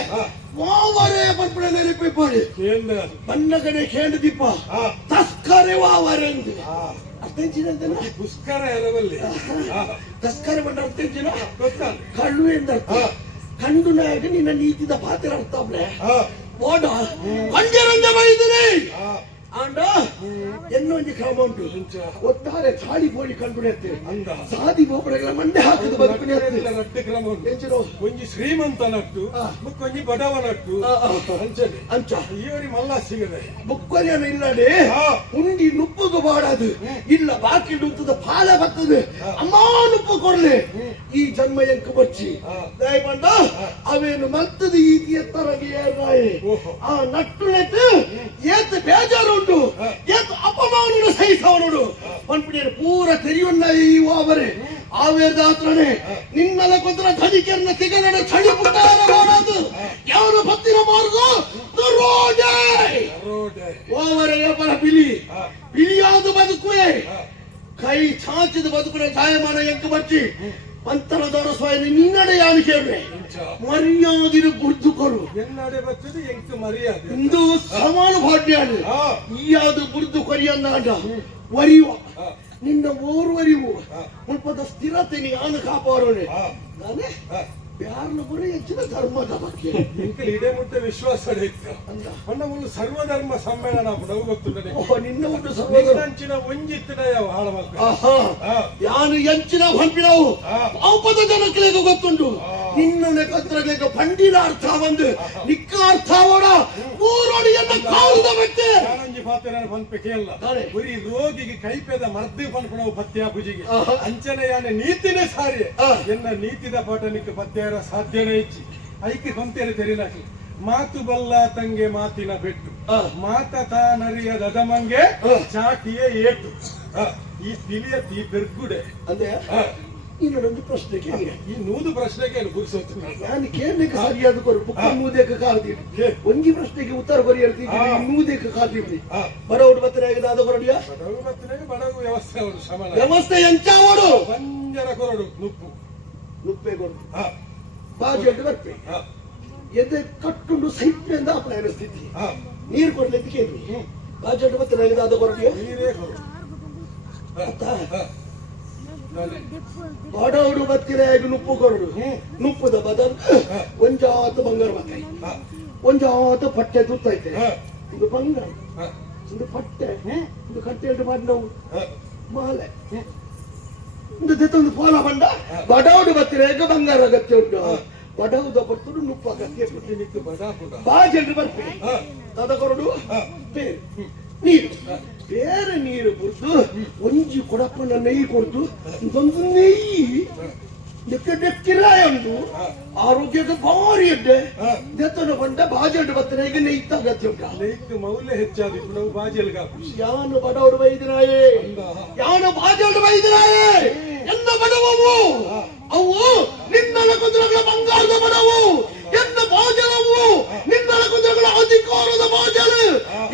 ವಾವರೇ ಪಟ್ಪಡ ನೆನಪಿಪ್ಪಾಡಿ ಬಣ್ಣ ಕಡೆ ಕೇಂದ್ರ ದೀಪ ತಸ್ಕರೆ ವಾವರೆಂದು ಅರ್ಥಂಚಿನ ಪುಷ್ಕರ ಎರವಲ್ಲಿ ತಸ್ಕರೆ ಬಂದ ಅರ್ಥಂಚಿನ ಕಳ್ಳು ಎಂದರ್ಥ ಕಂಡು ನಾಯಕ ನಿನ್ನ ನೀತಿದ ಪಾತ್ರ ಅರ್ಥವ್ರೆ ಓಡ ಕಂಜರಂಜ ಬೈದಿರಿ ಆಂಡ ಎನ್ನೊಂದು ಕ್ರಮ ಉಂಟು ಒಟ್ಟಾರೆ ಚಾಡಿ ಬೋಡಿ ಕಂಡುನೆತ್ತೆ ಅಂದ ಸಾದಿ ಬೋಪಡೆಗಳ ಮಂಡೆ ಹಾಕಿದ ಬದುಕುನೆತ್ತೆ ರಡ್ಡು ಕ್ರಮ ಉಂಟು ಒಂಜಿ ಶ್ರೀಮಂತನಟ್ಟು ಮುಕ್ಕೊಂಜಿ ಬಡವನಟ್ಟು ಅಂಚ ಇವರಿ ಮಲ್ಲ ಸಿಗದೆ ಬುಕ್ಕೊರಿಯನ್ನು ಇಲ್ಲಡೆ ಉಂಡಿ ನುಪ್ಪುಗು ಬಾಡದು ಇಲ್ಲ ಬಾಕಿ ನುತ್ತದ ಪಾಲ ಬರ್ತದೆ ಅಮ್ಮ ನುಪ್ಪು ಕೊಡ್ಲೆ ಈ ಜನ್ಮ ಎಂಕು ಬಚ್ಚಿ ದಯಮಾಡ ಅವೇನು ಮತ್ತದ ಈತಿ ಎತ್ತರಗೆ ಏರಾಯಿ ಆ ನಟ್ಟುಳೆತ್ತು ಏತ್ ಬೇಜಾರು ಉಂಟು ಏತ್ ಅಪಮಾನ ಸಹಿಸವನುಡು ಪನ್ಪಿಡಿಯನ್ನು ಪೂರ ತೆರೆಯುನ್ನ ಈ ವಾವರೆ ಆವೇರದ ಹತ್ರನೇ ನಿನ್ನಲ ಕೊಂದ್ರ ಧನಿಕೆಯನ್ನ ಸಿಗಲಡ ಚಳಿ ಪುಟ್ಟಾರ ಮಾಡೋದು ಯಾರು ಭಕ್ತಿನ ಮಾರ್ಗ ರೋಡೆ ಓವರೆ ವ್ಯಾಪಾರ ಬಿಲಿಯಾದ ಬದುಕುವೆ ಕೈ ಚಾಚಿದ ಬದುಕುನ ಛಾಯಮಾನ ಎಂಕ ಬಚ್ಚಿ ಪಂತನದವರ ಸ್ವಯಂ ನಿನ್ನಡೆ ಯಾರು ಕೇಳ್ರೆ ಮರ್ಯಾದಿನ ಗುರ್ದುಕೊರು ಎನ್ನಡೆ ಬಚ್ಚದು ಎಂಕ ಮರ್ಯಾದೆ ಇಂದು ಸಮಾನ ಭಾಗ್ಯಾಡು ಈ ಯಾವುದು ಗುರ್ದು ಕೊರಿಯಂದಾಂಡ ವರಿಯುವ ನಿನ್ನ ಓರ್ವರಿವು ಮುಲ್ಪದ ಸ್ಥಿರತೆ ನೀ ಆನು ಕಾಪಾಡೋನೆ ನಾನೇ ಯಾರನ್ನ ಕೂಡ ಹೆಚ್ಚಿನ ಧರ್ಮದ ಬಗ್ಗೆ ಇಂಕಲ್ ಇದೇ ಮುಟ್ಟೆ ವಿಶ್ವಾಸ ಇತ್ತು ಮೊನ್ನ ಒಂದು ಸರ್ವಧರ್ಮ ಸಮ್ಮೇಳನ ನಾವು ಗೊತ್ತುಂಟು ನಿನ್ನ ಒಂದು ಸಹೋದರ ಅಂಚಿನ ಒಂಜಿತ್ತಿನ ಯಾವ ಹಾಳಮಲ್ಕ ಯಾನು ಎಂಚಿನ ಪಂಪಿನವು ಪಾಪದ ಜನಕ್ಕಳಿಗೆ ಗೊತ್ತುಂಟು ನಿನ್ನ ಕತ್ರಗಳಿಗೆ ಪಂಡಿನ ಅರ್ಥ ಬಂದು ನಿಕ್ಕ ಅರ್ಥ ಅವಡ ಮೂರೊಡಿಯನ್ನ ಕಾಲದ ವ್ಯಕ್ತಿ ಯಾರಂಜಿ ಪಾತ್ರ ಪಂಪೆ ಕೇಳಲ್ಲ ಗುರಿ ರೋಗಿಗೆ ಕೈಪೇದ ಮರ್ದಿ ಪಂಪಣವು ಪತ್ಯ ಪೂಜೆಗೆ ಅಂಚನೆ ಯಾನೆ ನೀತಿನೇ ಸಾರಿ ಎನ್ನ ನೀತಿದ ಪಾಠ ನಿಕ್ಕ ಪತ್ಯ ಸಾಧ್ಯನೇ ಹೆಚ್ಚಿ ಐಕಿ ಕೊಂತೇನೆ ತೆರಿಲಾಕಿ ಮಾತು ಬಲ್ಲ ತಂಗೆ ಮಾತಿನ ಬೆಟ್ಟು ಮಾತ ತಾನರಿಯದ ಅದಮಂಗೆ ಚಾಟಿಯೇ ಏಟು ಈ ತಿಳಿಯ ತೀ ಬೆರ್ಗುಡೆ ಅಂದ್ರೆ ಇನ್ನೊಂದು ಪ್ರಶ್ನೆ ಕೇಳಿ ಈ ನೂದು ಪ್ರಶ್ನೆಗೆ ಗುರುಸೋತು ನಾನು ಕೇಳಲಿಕ್ಕೆ ಸರಿಯಾದ ಕೊರು ಬುಕ್ಕ ನೂದೇಕ ಕಾಲ್ತೀವಿ ಒಂಜಿ ಪ್ರಶ್ನೆಗೆ ಉತ್ತರ ಕೊರಿಯರ್ತೀವಿ ನೂದೇಕ ಕಾಲ್ತೀವಿ ಬಡವರು ಬತ್ತನೆ ಆದ ಕೊರಡಿಯ ಬಡಗು ವ್ಯವಸ್ಥೆ ಅವರು ಶ್ರಮಣ ವ್ಯವಸ್ಥೆ ಎಂಚಾವಡು ಬಂಜರ ಕೊರಡು ನುಪ್ಪು ನುಪ್ಪೆ ಕೊಡು ಬಾಜೆಟ್ಟು ಬರ್ಪೆ ಎದೆ ಕಟ್ಟುಂಡು ಸೈತ್ಯದಿಂದ ಅಪ್ಲೈನ ಸ್ಥಿತಿ ನೀರು ಕೊಡ್ಲಿಕ್ಕೆ ಕೇಳಿ ಬಾಜೆಟ್ಟು ಬತ್ತನೆ ಆದ ಕೊರಡಿಯ ನೀರೇ ಕೊರಡು ಬಡವರು ಬತ್ತಿರಾಗಿ ನುಪ್ಪು ಕೊರಡು ನುಪ್ಪುದ ಬದಲು ಒಂಜಾತ ಬಂಗಾರ ಬತ್ತಾಯಿ ಒಂಜಾತ ಪಟ್ಟೆ ತುತ್ತೈತೆ ಇದು ಬಂಗಾರ ಇದು ಪಟ್ಟೆ ಇದು ಕಟ್ಟೆ ಮಾಡಿ ನಾವು ಮಾಲೆ ಇದು ಒಂದು ಪೋಲ ಬಂಡ ಬಡವರು ಬತ್ತಿರಾಗ ಬಂಗಾರ ಅಗತ್ಯ ಉಂಟು ಬಡವುದ ಬರ್ತರು ನುಪ್ಪು ಅಗತ್ಯ ಬಾಜೆಂಡು ಬರ್ತೀವಿ ತದ ಕೊರಡು ನೀರು ಬೇರೆ ನೀರು ಕುಡಿದು ಒಂಜಿ ಕೊಡಪ್ಪನ ನೆಯ್ಯಿ ಕೊಡ್ದು ಇದೊಂದು ನೆಯ್ಯಿ ಡೆಕ್ಕಿರಾಯ ಉಂಟು ಆರೋಗ್ಯದ ಭಾರಿ ಅಡ್ಡೆ ದೆತ್ತನ ಬಂಡ ಬಾಜೆಂಡು ಬರ್ತನೆ ಈಗ ನೆಯ್ತ ಅಗತ್ಯ ಉಂಟ ನೆಯ್ತು ಮೌಲ್ಯ ಹೆಚ್ಚಾದಿತ್ತು ನಾವು ಬಾಜೆಲ್ಗ ಯಾನು ಬಡವರು ಬೈದಿರಾಯೇ ಯಾನು ಬಾಜೆಂಡು ಬೈದಿರಾಯೇ ಎಲ್ಲ ಬಡವವು ಅವು ನಿನ್ನಲ ಕುದುರೆಗಳ ಬಂಗಾರದ ಬಡವು ಎನ್ನ ಬಾಜಲವು ನಿನ್ನಲ ಕುದುರೆಗಳ ಅಧಿಕಾರದ ಬಾಜಲು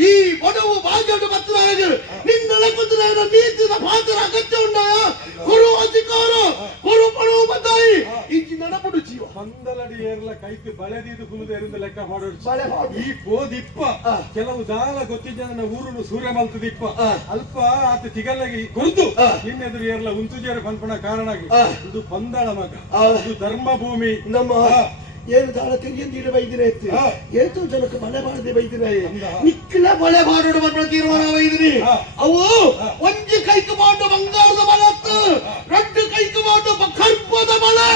ಈ ಬಡವು ಬಾಜೆಂಡು ಬರ್ತನೆ ನಿನ್ನಲ ಕುದುರೆಗಳ ನೀತಿನ ಪಾತ್ರ ಅಗತ್ಯ ಉಂಟಾಯ ಗುರು ಅಧಿಕಾರ ಗುರು ಪಡವು ಬದ್ದಾಯಿ ಇಂಚಿ ನಡಪಡು ಜೀವ ಮಂದಲಡಿ ಏರ್ಲ ಕೈക്ക് ಬಳೆದಿದ್ದು ಕುಲುದೇರಿಂದ ಲೆಕ್ಕ ಮಾಡೋದು ಬಳೆ ಮಾಡು ಈ ಬೋದಿಪ್ಪ ಕೆಲವು ದಾಲ ಗೊತ್ತಿದ್ದ ಊರು ಸೂರ್ಯ ಮಲ್ತದಿಪ್ಪ ಅಲ್ಪ ಆತ ತಿಗಲ್ಲಾಗಿ ಗುರುತು ನಿನ್ನೆದುರು ಏರ್ಲ ಉಂತುಜೇರ ಪಂಪಣ ಕಾರಣಾಗಿ ಇದು ಪಂದಳ ಮಗ ಇದು ಧರ್ಮ ಭೂಮಿ ನಮ್ಮ ಏನು ದಾಳ ತೆಗಿಯಂದಿರ ಬೈದಿರ ಎತ್ತಿ ಏತು ಜನಕ್ಕೆ ಮಳೆ ಮಾಡದೆ ಬೈದಿರ ನಿಕ್ಲ ಮಳೆ ಮಾಡೋಡು ಬಣ್ಣ ತೀರ್ಮಾನ ಬೈದಿರಿ ಅವು ಒಂಜಿ ಕೈಕು ಮಾಡು ಬಂಗಾರದ ಮಲತ್ತು ರಡ್ಡು ಕೈಕು ಮಾಡು ಕರ್ಪದ ಮಳೆ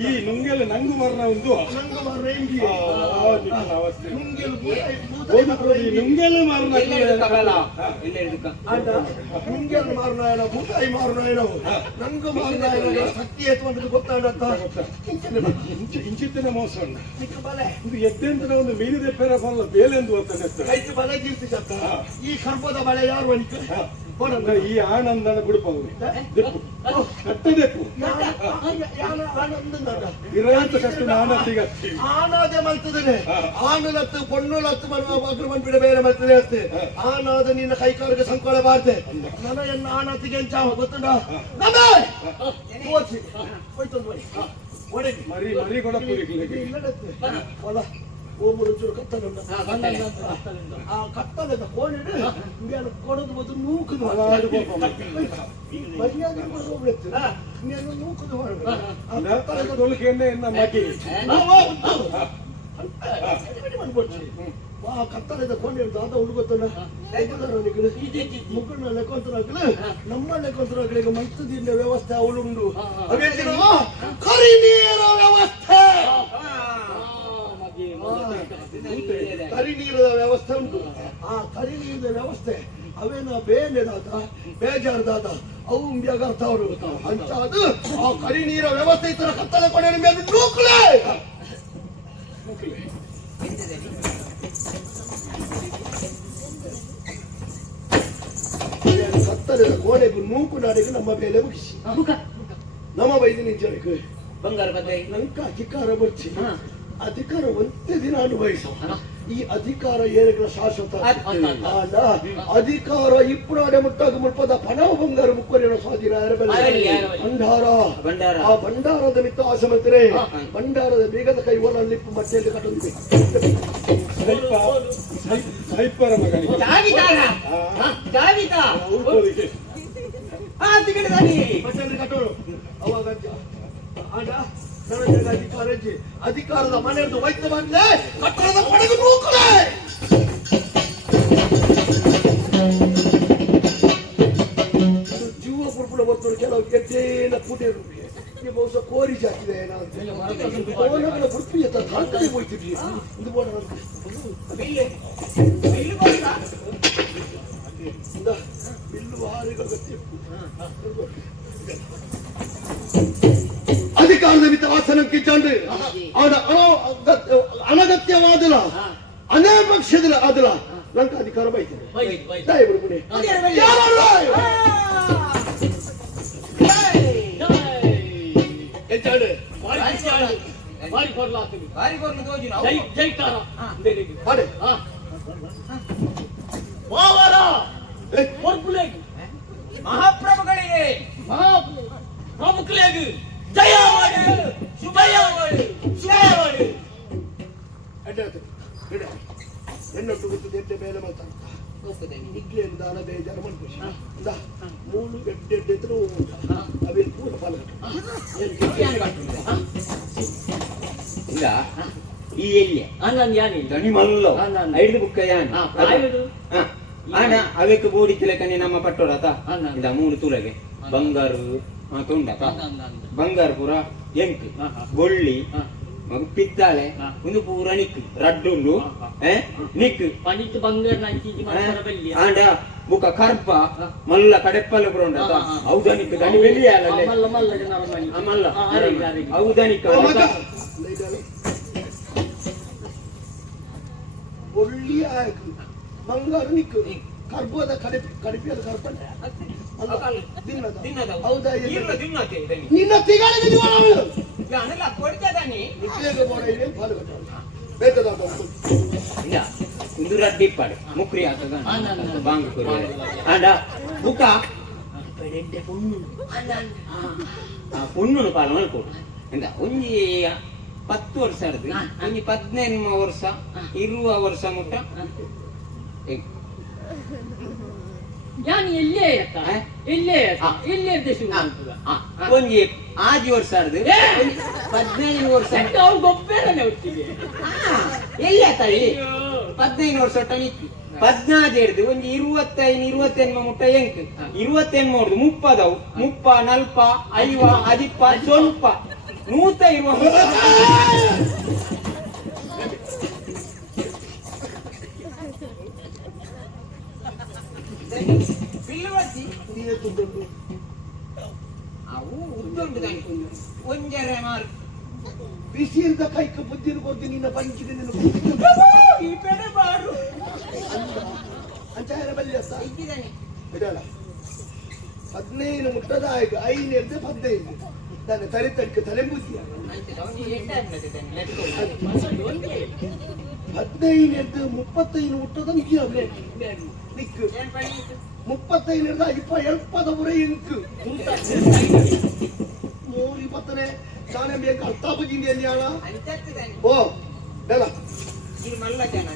ಈ ನುಂಗೆಲು ನಂಗು ಮರಣ ಒಂದು ನುಂಗೆಲು ಮರಣ ನುಂಗೆಲು ಮಾರನಾಯನ ಭೂತಾಯಿ ಮಾರನಾಯನ ನಂಗು ಮಾರನಾಯನ ಶಕ್ತಿ ಎತ್ತುವಂತದ್ದು ಗೊತ್ತಾಗತ್ತ ಇಂಚಿತ್ತಿನ ಮೋಸ ಇದು ಎದ್ದೆಂತ ಒಂದು ಮೀನಿದೆ ಪೇರ ಬಲ್ಲ ಬೇಲೆಂದು ಅಂತ ಕೈತು ಬಲೆ ಗೀರ್ತಿಸತ್ತ ಈ ಕರ್ಪದ ಬಳೆ ಯಾರು ಅನಿಕೆ ಈ ಆನಂದನ ಬಿಡುಪವು ಕಟ್ಟದೆಪ್ಪು ಇರಂತ ಕಟ್ಟು ಆನಂದಿಗ ಆನಾದೆ ಮಲ್ತದೆ ಆನಲತ್ತು ಪೊಣ್ಣುಲತ್ತು ಅಗ್ರಮನ್ ಬಿಡ ಬೇರೆ ಮಲ್ತದೆ ಅಷ್ಟೇ ಆನಾದ ನಿನ್ನ ಕೈಕಾಲಿಗೆ ಸಂಕೊಳಬಾರ್ದೆ ನನ್ನ ಎನ್ನ ಆನತಿಗೆ ಎಂಚಾವ ಗೊತ್ತುಂಡ ಮರಿ ಮರಿ ಕೂಡ ಹೊಲ ಒಬ್ಬರು ಚೂರು ಕತ್ತಲ ಆ ಕತ್ತಲದ ಕೋಣಿಡು ಕೊಡೋದು ಮೊದಲು ನೂಕುದು ಮರ್ಯಾದೆ ಹೋಗ್ಬಿಡ್ತು ನೀನು ನೂಕುದು ಆ ಕತ್ತಲದ ಕೋಣೆ ದಾದ ಹುಡುಗತ್ತಲ್ಲ ಮುಖಂಡ ಲೆಕ್ಕೊಂತರಾಗಲು ನಮ್ಮ ಲೆಕ್ಕೊಂತರಾಗಲಿಗೆ ಮಂತದಿಂದ ವ್ಯವಸ್ಥೆ ಅವಳುಂಡು ಕರಿ ನೀರ ವ್ಯವಸ್ಥೆ ಕರಿ ನೀರದ ವ್ಯವಸ್ಥೆ ಉಂಟು ಆ ಕರಿ ನೀರಿನ ವ್ಯವಸ್ಥೆ ಅವೇನ ಬೇನೆದಾದ ಬೇಜಾರ್ದಾದ ಅವು ಬ್ಯಾಗರ್ಥ ಅವರು ಅಂಚಾದು ಆ ಕರಿ ನೀರ ವ್ಯವಸ್ಥೆ ಇತರ ಕತ್ತಲೆ ಕೊನೆ ಮೇಲೆ ನೂಕಲೆ ಕತ್ತಲೆದ ಕೋಣೆಗೂ ನೂಕು ನಾಡಿಗೆ ನಮ್ಮ ಬೇಲೆ ಮುಗಿಸಿ ನಮ್ಮ ಬೈದು ನಿಜಕ್ಕೆ ಬಂಗಾರ ಬದ್ದೆ ನಂಕ ಅಧಿಕಾರ ಬರ್ಚಿ ಅಧಿಕಾರ ಒಂದೇ ದಿನ ಅನುಭವಿಸವ ఈ అధికార ఏనుగుల శాశ్వత ఆండ అధికార ఇప్పుడు ఆడే ముట్టాకు ముల్పದ ಪಣವ ಬಂಗಾರ ಮುಕ್ಕರಿನ ಸ್ವಾಧೀನ ಭಂಡಾರ ಆ ಭಂಡಾರದ ಮಿತ್ತ ಆಸಮಂತರೆ ಭಂಡಾರದ ಬೇಗದ ಕೈವಲ ಲಿಪ್ಪು ಮಟ್ಟೆಯಲ್ಲಿ ಕಟ್ಟೊಂದಿದೆ ಸೈಪರ ಮಗನಿಗೆ ಕಟ್ಟೋಳು ಅವಾಗ ಆಂಡ ಅಧಿಕಾರದ ಮನೆಯದು ವೈದ್ಯ ಬಂದ್ರೆ ಕಟ್ಟಡದ ಪಡೆದು ನೂಕುಳೆ ಜೀವ ಪುರ್ಪುಡ ಬರ್ತರು ಕೆಲವು ಗೆಡ್ಡೆನ ಪುಟೆರು ಈ ಬಹುಶಃ ಕೋರಿ ಜಾತಿದೆ ಏನೋ ಪುರ್ಪಿ ಎತ್ತ ಹಾಕದೆ ಹೋಯ್ತಿದ್ವಿ ಇದು ಬೋಡ ಬಿಲ್ಲು ಹಾರಿಗಳ ಅಧಿಕಾರದ ಮಿತ ವಾಸನಕ್ಕೆ ಚಂದ್ರೆ ಅನಗತ್ಯವಾದಲ ಅನೇಪಕ್ಷದ ಆದಲ ನಂಗೆ ಅಧಿಕಾರ ಬೈತೇನೆ ದಯ ಬಿಡ್ಬಿಡಿ ಮಹಾಪ್ರಭುಗಳಿಗೆ ಪ್ರಮುಖರಿಗೆ ಜಯವಾಡು ಶುಭಯವಾಡು ಶುಭಯವಾಡು ಎನ್ನೊಟ್ಟು ಗೊತ್ತು ಎಡ್ಡೆ ಮೇಲೆ ಮಾತಾಡ್ತಾ ಇಡ್ಲಿಯಿಂದ ಹಣ ಬೇಜಾರು ಮಾಡ್ಕೊಳ್ಳಿ ಮೂರು ಗಡ್ಡೆ ಎಡ್ಡೆದ್ರು ಅವೇ ಪೂರ ಫಲ ಇಲ್ಲ ಈ ಎಲ್ಲಿ ನಾನು ಯಾನಿಲ್ಲ ನಿಮ್ಮಲ್ಲ ಐದು ಬುಕ್ಕ ಯಾನ್ ಆನ ಅವಕ್ಕೆ ಬೋಡಿ ತಿಲಕನೆ ನಮ್ಮ ಪಟ್ಟೋಡತ ಇದ 3 ತುಲಗೆ ಬಂಗಾರು ತುಂಡ ಬಂಗಾರ ಪೂರ ಎಂಟು ಗೊಳ್ಳಿ ಪಿದ್ದಾಳೆ ಒಂದು ಪೂರ ನಿಕ್ಕು ರಡ್ಡುಂಡು ನಿಕ್ಕು ಪನಿತ್ ಬಂಗಾರ ನಂಚಿ ಮಾಡ್ತಾರೆ ಆಂಡ ಬುಕ ಕರ್ಪ ಮಲ್ಲ ಕಡೆಪ್ಪಲ್ಲ ಪುರ ಔದನಿಕ್ ದನಿ ಬೆಳ್ಳಿಯಾಲೇ ಮಲ್ಲ ಮಲ್ಲ ಜನರ ಮಲ್ಲ ಔದನಿಕ್ ಒಳ್ಳಿ ಆಯ್ತು ಬಂಗಾರ ನಿಕ್ಕು ಕರ್ಬೋದ ಕಡಿಪಿಯಲ್ಲಿ ಕರ್ಪಂಡೆ ಹೌದಾ ನಿನ್ನ ತಿಗಾಳಿಗೆ ಡಿಪ್ಪಾಡು ಮುಕ್ರಿ ಆಗ್ತದ ಬಾಂಗ್ ಆಂಡ ಬುಕ ಪೊಣ್ಣು ಪಾಲ ಮಲ್ಕೊಡು ಎಂದ ಒಂಜಿ 10 ವರ್ಷ ಆಡ್ದು ಒಂಜಿ 15 ವರ್ಷ 20 ವರ್ಷ ಮುಟ್ಟ ಯಾನಿ ಎಲ್ಲೇ ಇಲ್ಲೇ ದೇಶ ಒಂಜಿ 5 ವರ್ಷ ಆಡ್ದು 15 ವರ್ಷ ಅವ್ರು ಗೊಪ್ಪೇನೆ ಒಟ್ಟಿಗೆ ಎಲ್ಲ ತಾಯಿ 15 ವರ್ಷ ಒಟ್ಟ ನಿಕ್ಕಿ 16 ಹಿಡ್ದು ಒಂಜಿ 25 28 ಮುಟ್ಟ ಎಂಕ್ 28 ನೋಡ್ದು 30 ಅವು 30 40 50 10 ಸ್ವಲ್ಪ 120 ಅವು ಉದ್ದುಂಟು ಒಂಜರೆ ಮಾರು ಬಿಸಿ ಇದ್ದ ಕೈಕ ಬುದ್ಧಿನ ಕೊದ್ದು ನಿನ್ನ ಬಂಕಿದೆ ಈ ಕಡೆ ಬಾರು ಅಂಚಾರ ಬಲ್ಲಿ ಇದ್ದಿದ್ದಾನೆ ಇದಲ್ಲ 15 ಮುಟ್ಟದ ಆಯ್ತು 5 ಎದ್ದು 15 ತಾನೆ ತಲೆ ತಡ್ಕ ತಲೆ ಬುದ್ಧಿಯ 15 ಎದ್ದು 35 ಮುಟ್ಟದ ನಿಕ್ಕು 35 ಹಿಡ್ದ 20 ಮುறை ಇಂಕು 320 ತಾನೇ ಬೇಕು ಅರ್ಥ ಬುದ್ಧಿಂದ ಯಾಣ ಓ ಬೇಡ ಈ ಮಲ್ಲ ಜನ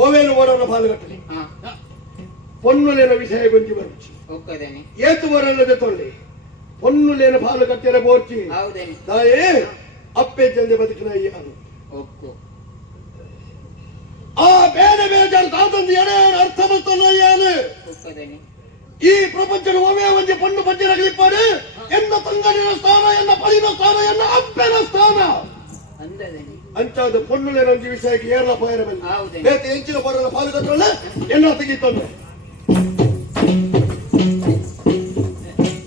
ಓವೇನು ಓಡೋಣ ಪಾಲ್ಗಟ್ಟಲಿ ಪೊನ್ನುಲೇನ ವಿಷಯ ಗೊಂಜಿ ಬರುಚಿ ಒಕ್ಕದೇನೆ ಏತು ಬರಲ್ಲದೆ ತೊಳ್ಳಿ ಪೊನ್ನುಲೇನ ಪಾಲುಗಟ್ಟೆರ ಬೋರ್ಚಿ ಹೌದೇನೆ ತಾಯೇ ಅಪ್ಪೆ ಚಂದೆ ಬದುಕಿನ ಯಾರು ಒಕ್ಕು ಆ ಬೇರೆ ಬೇಜಾರು ತಾತಂದು ಏನೇ ಅರ್ಥ ಬರ್ತಲ್ಲ ಯಾನು ಒಕ್ಕದೇನೆ ಈ ಪ್ರಪಂಚದ ಒಮ್ಮೆ ಒಂಜಿ ಪಣ್ಣು ಬಜ್ಜರಗಳಿಪ್ಪಾಡು ಎನ್ನ ತಂಗಡಿನ ಸ್ಥಾನ ಎನ್ನ ಪಳಿನ ಸ್ಥಾನ ಎನ್ನ ಅಪ್ಪೆನ ಸ್ಥಾನ ಅಂದದೇನೆ ಅಂಚಾದ ಪೊನ್ನುಲೇನ ಒಂಜಿ ವಿಷಯಕ್ಕೆ ಏರ್ಲಪ್ಪ ಇರಬಲ್ಲ ಹೌದೇನೆ ಬೇತೆ ಎಂಚಿನ ಬರಲ್ಲ ಪಾಲುಗಟ್ಟಲ್ಲ ಎನ್ನ ತೆಗಿತಂದ್ರೆ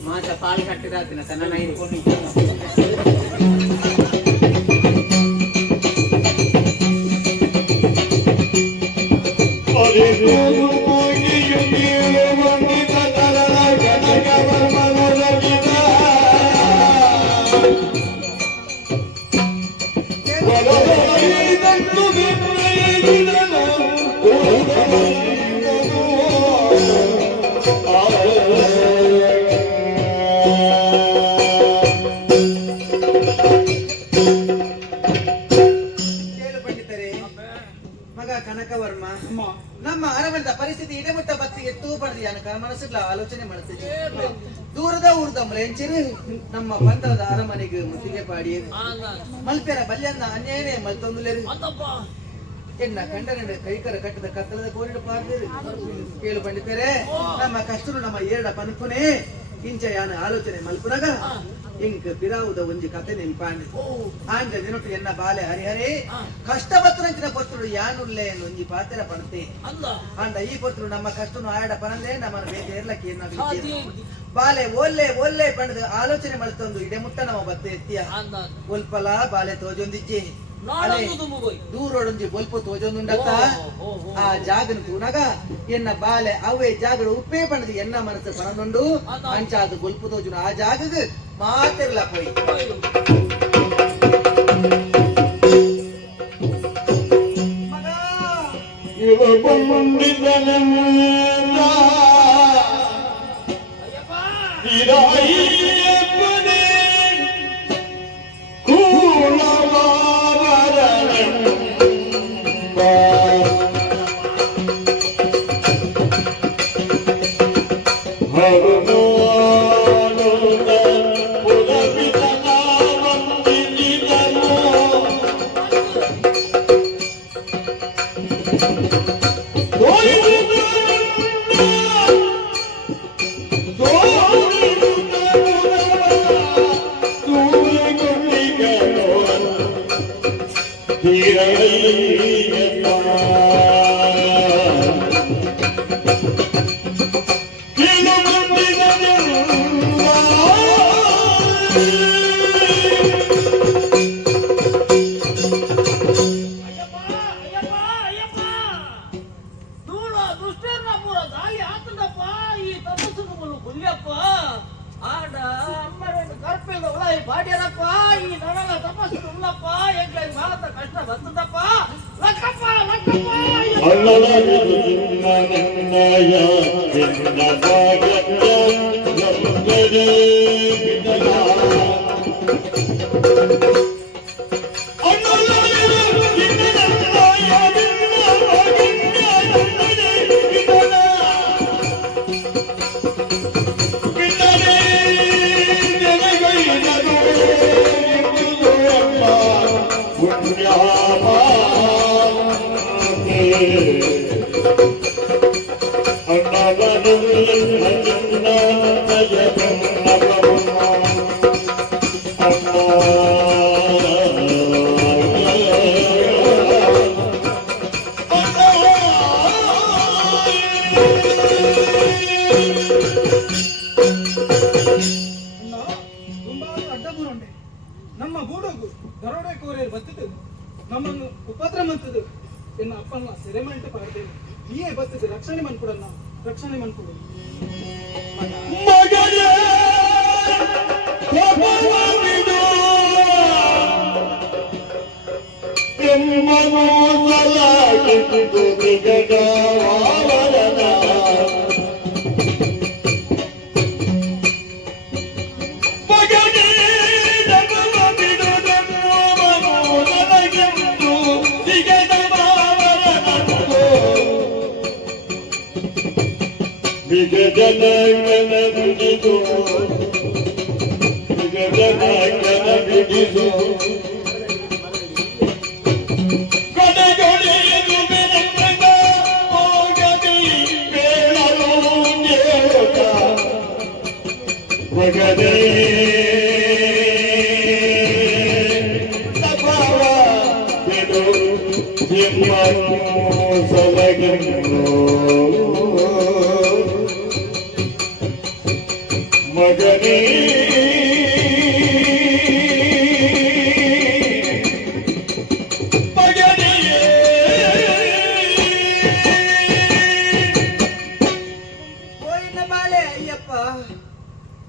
ಮಾತ ಪಾಲು ಕಟ್ಟಿದಾತಿನ ತನ್ನ ಇಟ್ಕೊಂಡು ಯಾನಕ ಮನಸ್ಸಿಲ್ಲ ಆಲೋಚನೆ ಮಾಡ್ತಿದ್ದೆ ದೂರದ ಊರದ ಮಳೆಂಚಿರು ನಮ್ಮ ಬಂಧದ ಅರಮನೆಗೆ ಮುತ್ತಿಗೆ ಪಾಡಿ ಮಲ್ಪೆರ ಬಲ್ಯನ್ನ ಅನ್ಯಾಯನೇ ಮಲ್ತೊಂದುಲೇರು ಎನ್ನ ಕಂಡನ ಕೈಕರ ಕಟ್ಟದ ಕತ್ತಲದ ಕೋರಿಡ ಪಾರ್ದೇರು ಕೇಳು ಪಂಡಿತರೆ ನಮ್ಮ ಕಷ್ಟರು ನಮ್ಮ ಏರಡ ಪನ್ಪುನೆ ಇಂಚ ಯಾನ ಆಲೋಚನೆ ಮಲ್ಪುನಗ ಇಂಕ ಪಿರಾವುದ ಒಂಜಿ ಕತೆ ನೆಂಪಾಂಡೆ ಆಂಡ ದಿನೊಟ್ಟು ಎನ್ನ ಬಾಲೆ ಹರಿಹರಿ ಕಷ್ಟ ಬತ್ತರಂಚಿನ ಪೊತ್ತುಡು ಯಾನುಲ್ಲೆ ಒಂಜಿ ಪಾತೆರ ಪಣತೆ ಆಂಡ ಈ ಪೊತ್ತುಡು ನಮ್ಮ ಕಷ್ಟನು ಆಯಡ ಪನಂದೆ ನಮ್ಮನ ಬೇಗ ಏರ್ಲಕ್ಕೆ ಏನಾಗಲಿ ಬಾಲೆ ಒಲ್ಲೆ ಒಲ್ಲೆ ಪಣದ ಆಲೋಚನೆ ಮಲ್ತೊಂದು ಇಡೆ ಮುಟ್ಟ ನಮ್ಮ ಬತ್ತೆ ಎತ್ತಿಯ ಒಲ್ಪಲ ಬಾಲೆ ತೋಜೊಂದಿಜ್ಜೆ ದೂರೊಡೊಂಜಿ ಬೊಲ್ಪ ತೋಜೊಂದುಂಡತ್ತ ಆ ಜಾಗನು ತೂನಗ ಎನ್ನ ಬಾಲೆ ಅವೇ ಜಾಗಡು ಉಪ್ಪೇ ಪಣದು ಎನ್ನ ಮನಸ್ಸು ಪಣದುಂಡು ಅಂಚಾದು ಬೊಲ್ಪ ತೋಜುನ ಆ ಜಾಗಗ ಮಾತೆರ್ಲ ಪೋಯಿ ನಮ್ಮ ಗೂಡಗು ದರೋಡೆ ಕೋರಿಯರು ಬತ್ತದು ನಮ್ಮನ್ನು ಉಪದ್ರ ಮಂತದು ಎನ್ನ ಅಪ್ಪನ ಸೆರೆ ಮಾಡಿಟ್ಟು ಪಾಡ್ತೇವೆ ನೀಯೇ ಬತ್ತದು ರಕ್ಷಣೆ ಮನ್ಕೊಡಲ್ಲ ರಕ್ಷಣೆ ಮನ್ಕೊಡು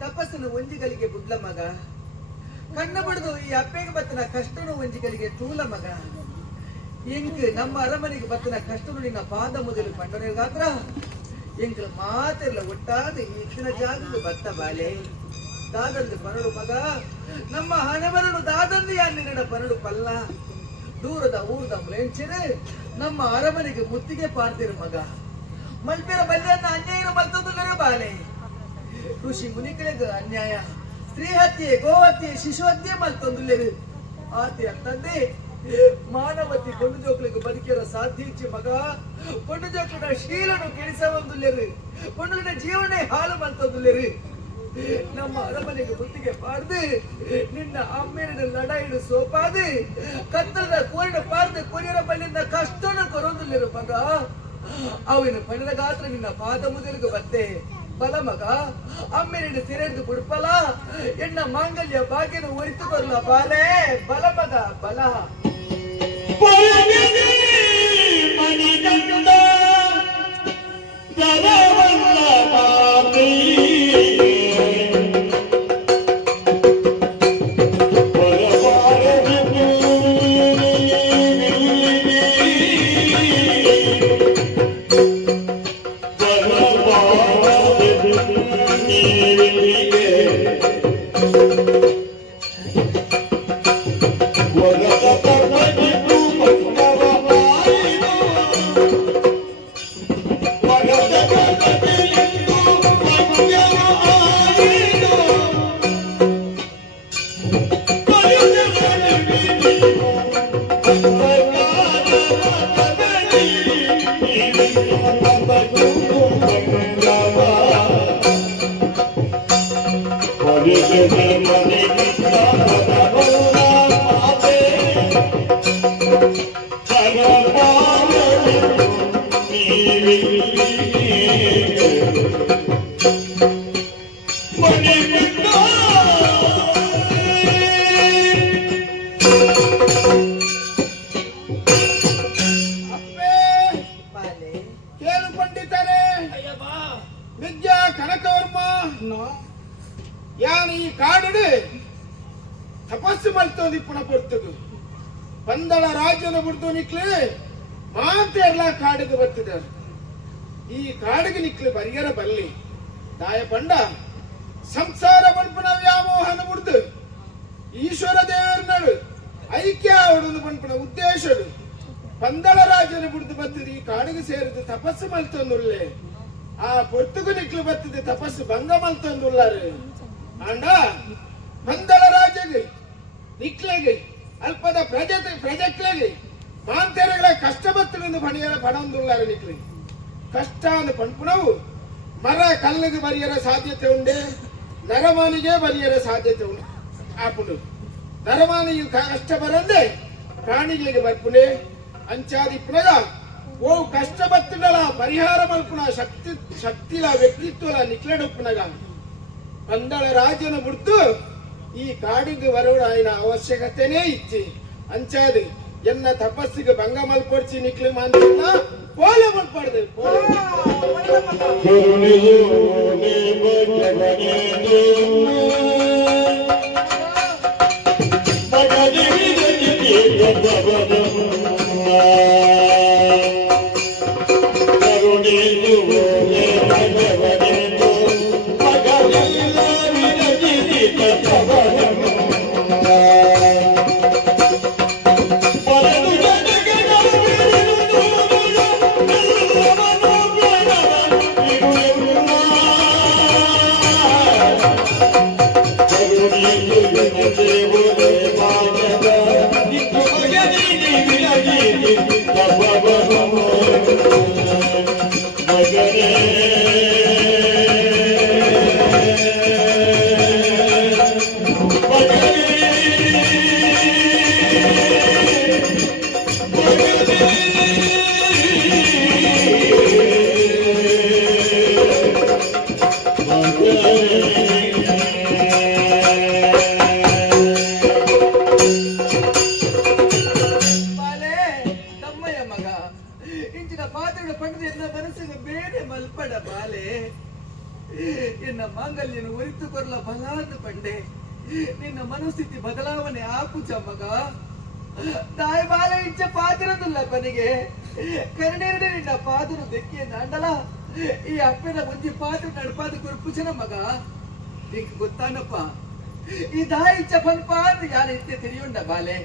ತಪಸ್ಸನ್ನು ಒಂಜಿಗಳಿಗೆ ಬುಡ್ಲ ಮಗ ಕಣ್ಣ ಬಡ್ದು ಈ ಅಪ್ಪೆಗೆ ಬತ್ತನ ಕಷ್ಟನು ಒಂಜಿಗಳಿಗೆ ತೂಲ ಮಗ ಎಂಕ್ ನಮ್ಮ ಅರಮನೆಗೆ ಬತ್ತನ ಕಷ್ಟನು ನಿನ್ನ ಪಾದ ಮೊದಲು ಪಂಡನೆಗಾತ್ರ ಎಂಕ್ ಮಾತೆಲ್ಲ ಒಟ್ಟಾದ ಇತ್ತಿನ ಜಾಗದ ಬತ್ತ ಬಾಲೆ ದಾದಂದು ಪನಡು ಮಗ ನಮ್ಮ ಹಣೆ ಬರಡು ದಾದಂದು ನಿನ್ನ ಪನಡು ಪಲ್ಲ ದೂರದ ಊರದ ಮುಲೆಂಚಿರೆ ನಮ್ಮ ಅರಮನೆಗೆ ಮುತ್ತಿಗೆ ಪಾರ್ತಿರು ಮಗ ಮಲ್ಪೆರ ಬಲ್ಯನ್ನ ಅನ್ಯಾಯ ಮಲ್ತೊಂದುಲ್ಲರೆ ಬಾಲೆ ಋಷಿ ಮುನಿಗಳಿಗೆ ಅನ್ಯಾಯ ಸ್ತ್ರೀ ಹತ್ಯೆ ಗೋಹತ್ಯೆ ಶಿಶು ಹತ್ಯೆ ಮಲ್ತೊಂದುಲ್ಲೆರು ಆತೆ ಅಂತಂದೆ ಮಾನವತಿ ಕೊಂಡು ಜೋಕ್ಲಿಗೆ ಬದುಕಿರೋ ಸಾಧ್ಯ ಇಚ್ಚೆ ಮಗ ಕೊಂಡು ಜೋಕ್ಲಿನ ಶೀಲನು ಕೆಡಿಸ ಒಂದುಲ್ಲೆರು ಕೊಂಡುಲಿನ ಜೀವನ ಹಾಳು ಮಲ್ತೊಂದುಲ್ಲೆರು ನಮ್ಮ ಅರಮನೆಗೆ ಮುತ್ತಿಗೆ ಪಾಡ್ದು ನಿನ್ನ ಅಮ್ಮೇರಿನ ಲಡಾಯಿಡು ಸೋಪಾದು ಕತ್ತಲದ ಕೋರಿನ ಪಾರ್ದು ಕೊರಿಯರ ಬಲ್ಲಿಂದ ಕಷ್ಟನ ಕೊರೊಂದುಲ್ಲೆರು ಮಗ ಅವಿನ ಪಣದ ಗಾತ್ರ ನಿನ್ನ ಪಾದ ಮುದಲಿಗೆ ಬತ್ತೆ ಬಲ ಮಗ ಅಮ್ಮೇರಿನ ಸಿರೆದು ಬುಡ್ಪಲ ಎನ್ನ ಮಾಂಗಲ್ಯ ಭಾಗ್ಯನ ಒರಿತು ಬರಲ ಬಾಲೆ ಬಲ ಮಗ ಬಲ ವಿದ್ಯಾ ಕನಕವರ್ಮ ಯಾನ್ ಈ ಕಾಡು ತಪಸ್ಸು ಮಲ್ತೋದಿ ಪುನಃ ಪೊರ್ತುಗು ಪಂದಳ ರಾಜ್ಯನ ಬಿಡ್ದು ನಿಕ್ಲು ಮಾತೇರ್ಲ ಕಾಡಿಗೆ ಬರ್ತಿದ್ದಾರೆ ಈ ಕಾಡಿಗೆ ನಿಕ್ಲು ಬರಿಯರ ಬಲ್ಲಿ ದಾಯ ಪಂಡ ಸಂಸಾರ ಪಂಪನ ವ್ಯಾಮೋಹನ ಬಿಡ್ದು ಈಶ್ವರ ದೇವರನಡು ಐಕ್ಯ ಅವಡೊಂದು ಪಂಪನ ಉದ್ದೇಶಡು ಪಂದಳ ರಾಜ್ಯನ ಬಿಡ್ದು ಬರ್ತದೆ ಈ ಕಾಡಿಗೆ ಸೇರಿದು ತಪಸ್ಸು ಮಲ್ತೊಂದುಳ್ಳೆ ಆ ಪೊರ್ತುಗು ನಿಕ್ಲು ಬರ್ತದೆ ತಪಸ್ಸು ಭಂಗ ಮಲ್ತೊಂದುಳ್ಳಾರು ಅಂಡ ಪಂದಳ ರಾಜ್ಯಗೆ ನಿಕ್ಲೆಗೆ ಅಲ್ಪದ ಪ್ರಜೆಕ್ಲೆಗೆ ಮಾಂತೆರಗಳ ಕಷ್ಟ ಬತ್ತನೆಂದು ಪಣಿಯರ ಪಣೊಂದುಳ್ಳಾರು ನಿಕ್ಲೆ ಕಷ್ಟ ಅಂದು ಪಂಪುನವು ಮರ ಕಲ್ಲಿಗೆ ಬರಿಯರ ಸಾಧ್ಯತೆ ಉಂಡೆ ನರಮಾನಿಗೆ ಬರಿಯರ ಸಾಧ್ಯತೆ ಉಂಟು ಆಪುಂಡು ನರಮಾನಿಗೆ ಕಷ್ಟ ಬರಂದೆ ಪ್ರಾಣಿಗಳಿಗೆ ಬರ್ಪುನೆ ಅಂಚಾದಿ ಪುನಗ ಓ ಕಷ್ಟ ಬತ್ತುಂಡಲ ಪರಿಹಾರ ಮಲ್ಪುನ ಶಕ್ತಿಲ ವ್ಯಕ್ತಿತ್ವಲ ನಿಕ್ಲೆಡುಪ್ಪುನಗ ಪಂದಳ ರಾಜ್ಯನ ಬಿಡ್ತು ಈ ಕಾಡಿಗೆ ಬರೋಣ ಆಯ್ನ ಅವಶ್ಯಕತೆನೇ ಇಚ್ಚಿ ಅಂಚಾದು ಎನ್ನ ತಪಸ್ಸಿಗೆ ಭಂಗ ಮಲ್ಪೊಡ್ಚಿ ನಿಕ್ಲೆ ಮಾಂತನ್ನ ಪೋಲೆ ಮಲ್ಪಡ್ದೆ ಮಾಂಗಲ್ಯನ ಒರಿತು ಕೊರ್ಲ ಬಲಾದ ಪಂಡೆ ನಿನ್ನ ಮನಸ್ಥಿತಿ ಬದಲಾವಣೆ ಆಪುಚ ಮಗ ದಾಯ ಬಾಲ ಇಚ್ಛೆ ಪಾತಿರದಿಲ್ಲ ಪನಿಗೆ ಕರ್ಣೇರಡೆ ನಿನ್ನ ಪಾದರು ದೆಕ್ಕಿಯ ನಾಂಡಲ ಈ ಅಪ್ಪನ ಮುಂಜಿ ಪಾತ್ರ ನಡ್ಪಾದ ಕುರ್ಪುಚನ ಮಗ ನಿಂಗೆ ಗೊತ್ತಾನಪ್ಪ ಈ ದಾಯ ಇಚ್ಛೆ ಪನ್ಪ ಅಂತ ಯಾರ ಇತ್ತೆ ತಿರಿಯುಂಡ ಬಾಲೆ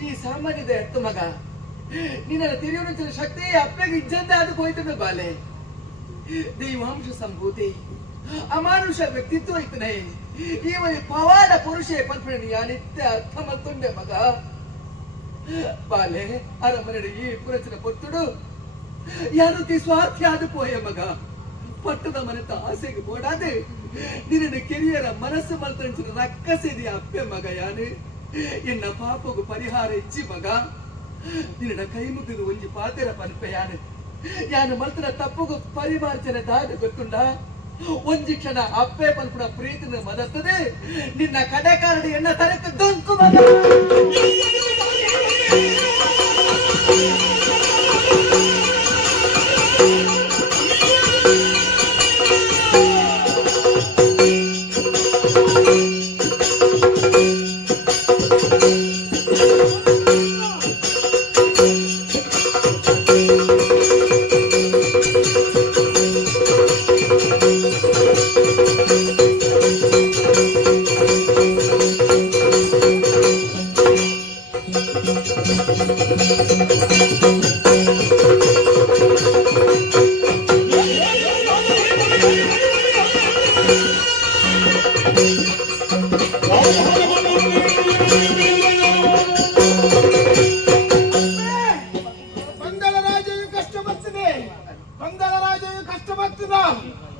ಈ ಸಾಮಾನ್ಯದ ಎತ್ತು ಮಗ ನಿನ್ನ ತಿರಿಯುಣ ಶಕ್ತಿ ಅಪ್ಪಗೆ ಇಜ್ಜಂದ ಅದಕ್ಕೆ ಹೋಯ್ತದ ಬಾಲೆ ದೈವಾಂಶ ಸಂಭೂತಿ ಅಮಾನುಷ ವ್ಯಕ್ತಿತ್ವ ಇತ್ತನೆ ಇವನಿ ಪವಾಡ ಪುರುಷೇ ಪಲ್ಪನೆ ಯಾನಿತ್ತೆ ಅರ್ಥ ಮತ್ತೊಂಡೆ ಮಗ ಬಾಲೆ ಅರಮನೆ ಈ ಪುರಚನ ಪೊತ್ತುಡು ಯಾರುತಿ ಸ್ವಾರ್ಥಿ ಆದ ಪೋಯ ಮಗ ಪಟ್ಟದ ಮನೆತ ಆಸೆಗೆ ಬೋಡಾದೆ ನಿನ್ನ ಕೆರಿಯರ ಮನಸ್ಸು ಮಲ್ತಣಿಸಿದ ರಕ್ಕಸಿದಿ ಅಪ್ಪೆ ಮಗ ಯಾನು ಎನ್ನ ಪಾಪಗೂ ಪರಿಹಾರ ಇಚ್ಚಿ ಮಗ ನಿನ್ನ ಕೈ ಮುಗಿದು ಒಂಜಿ ಪಾತೆರ ಪನ್ಪೆ ಯಾನು ಮಲ್ತನ ತಪ್ಪುಗೂ ಪರಿಮಾರ್ಜನೆ ದಾದ ಗೊತ್ತುಂಡ ಒಂಜಿ ಕ್ಷಣ ಅಪ್ಪೆ ಪಲ್ಪುಡ ಪ್ರೀತಿನ ಮದತ್ತದೆ ನಿನ್ನ ಕಡೆ ಕಾರಣ ಎನ್ನ ತರಕ ದೊಂಕು ಮಗ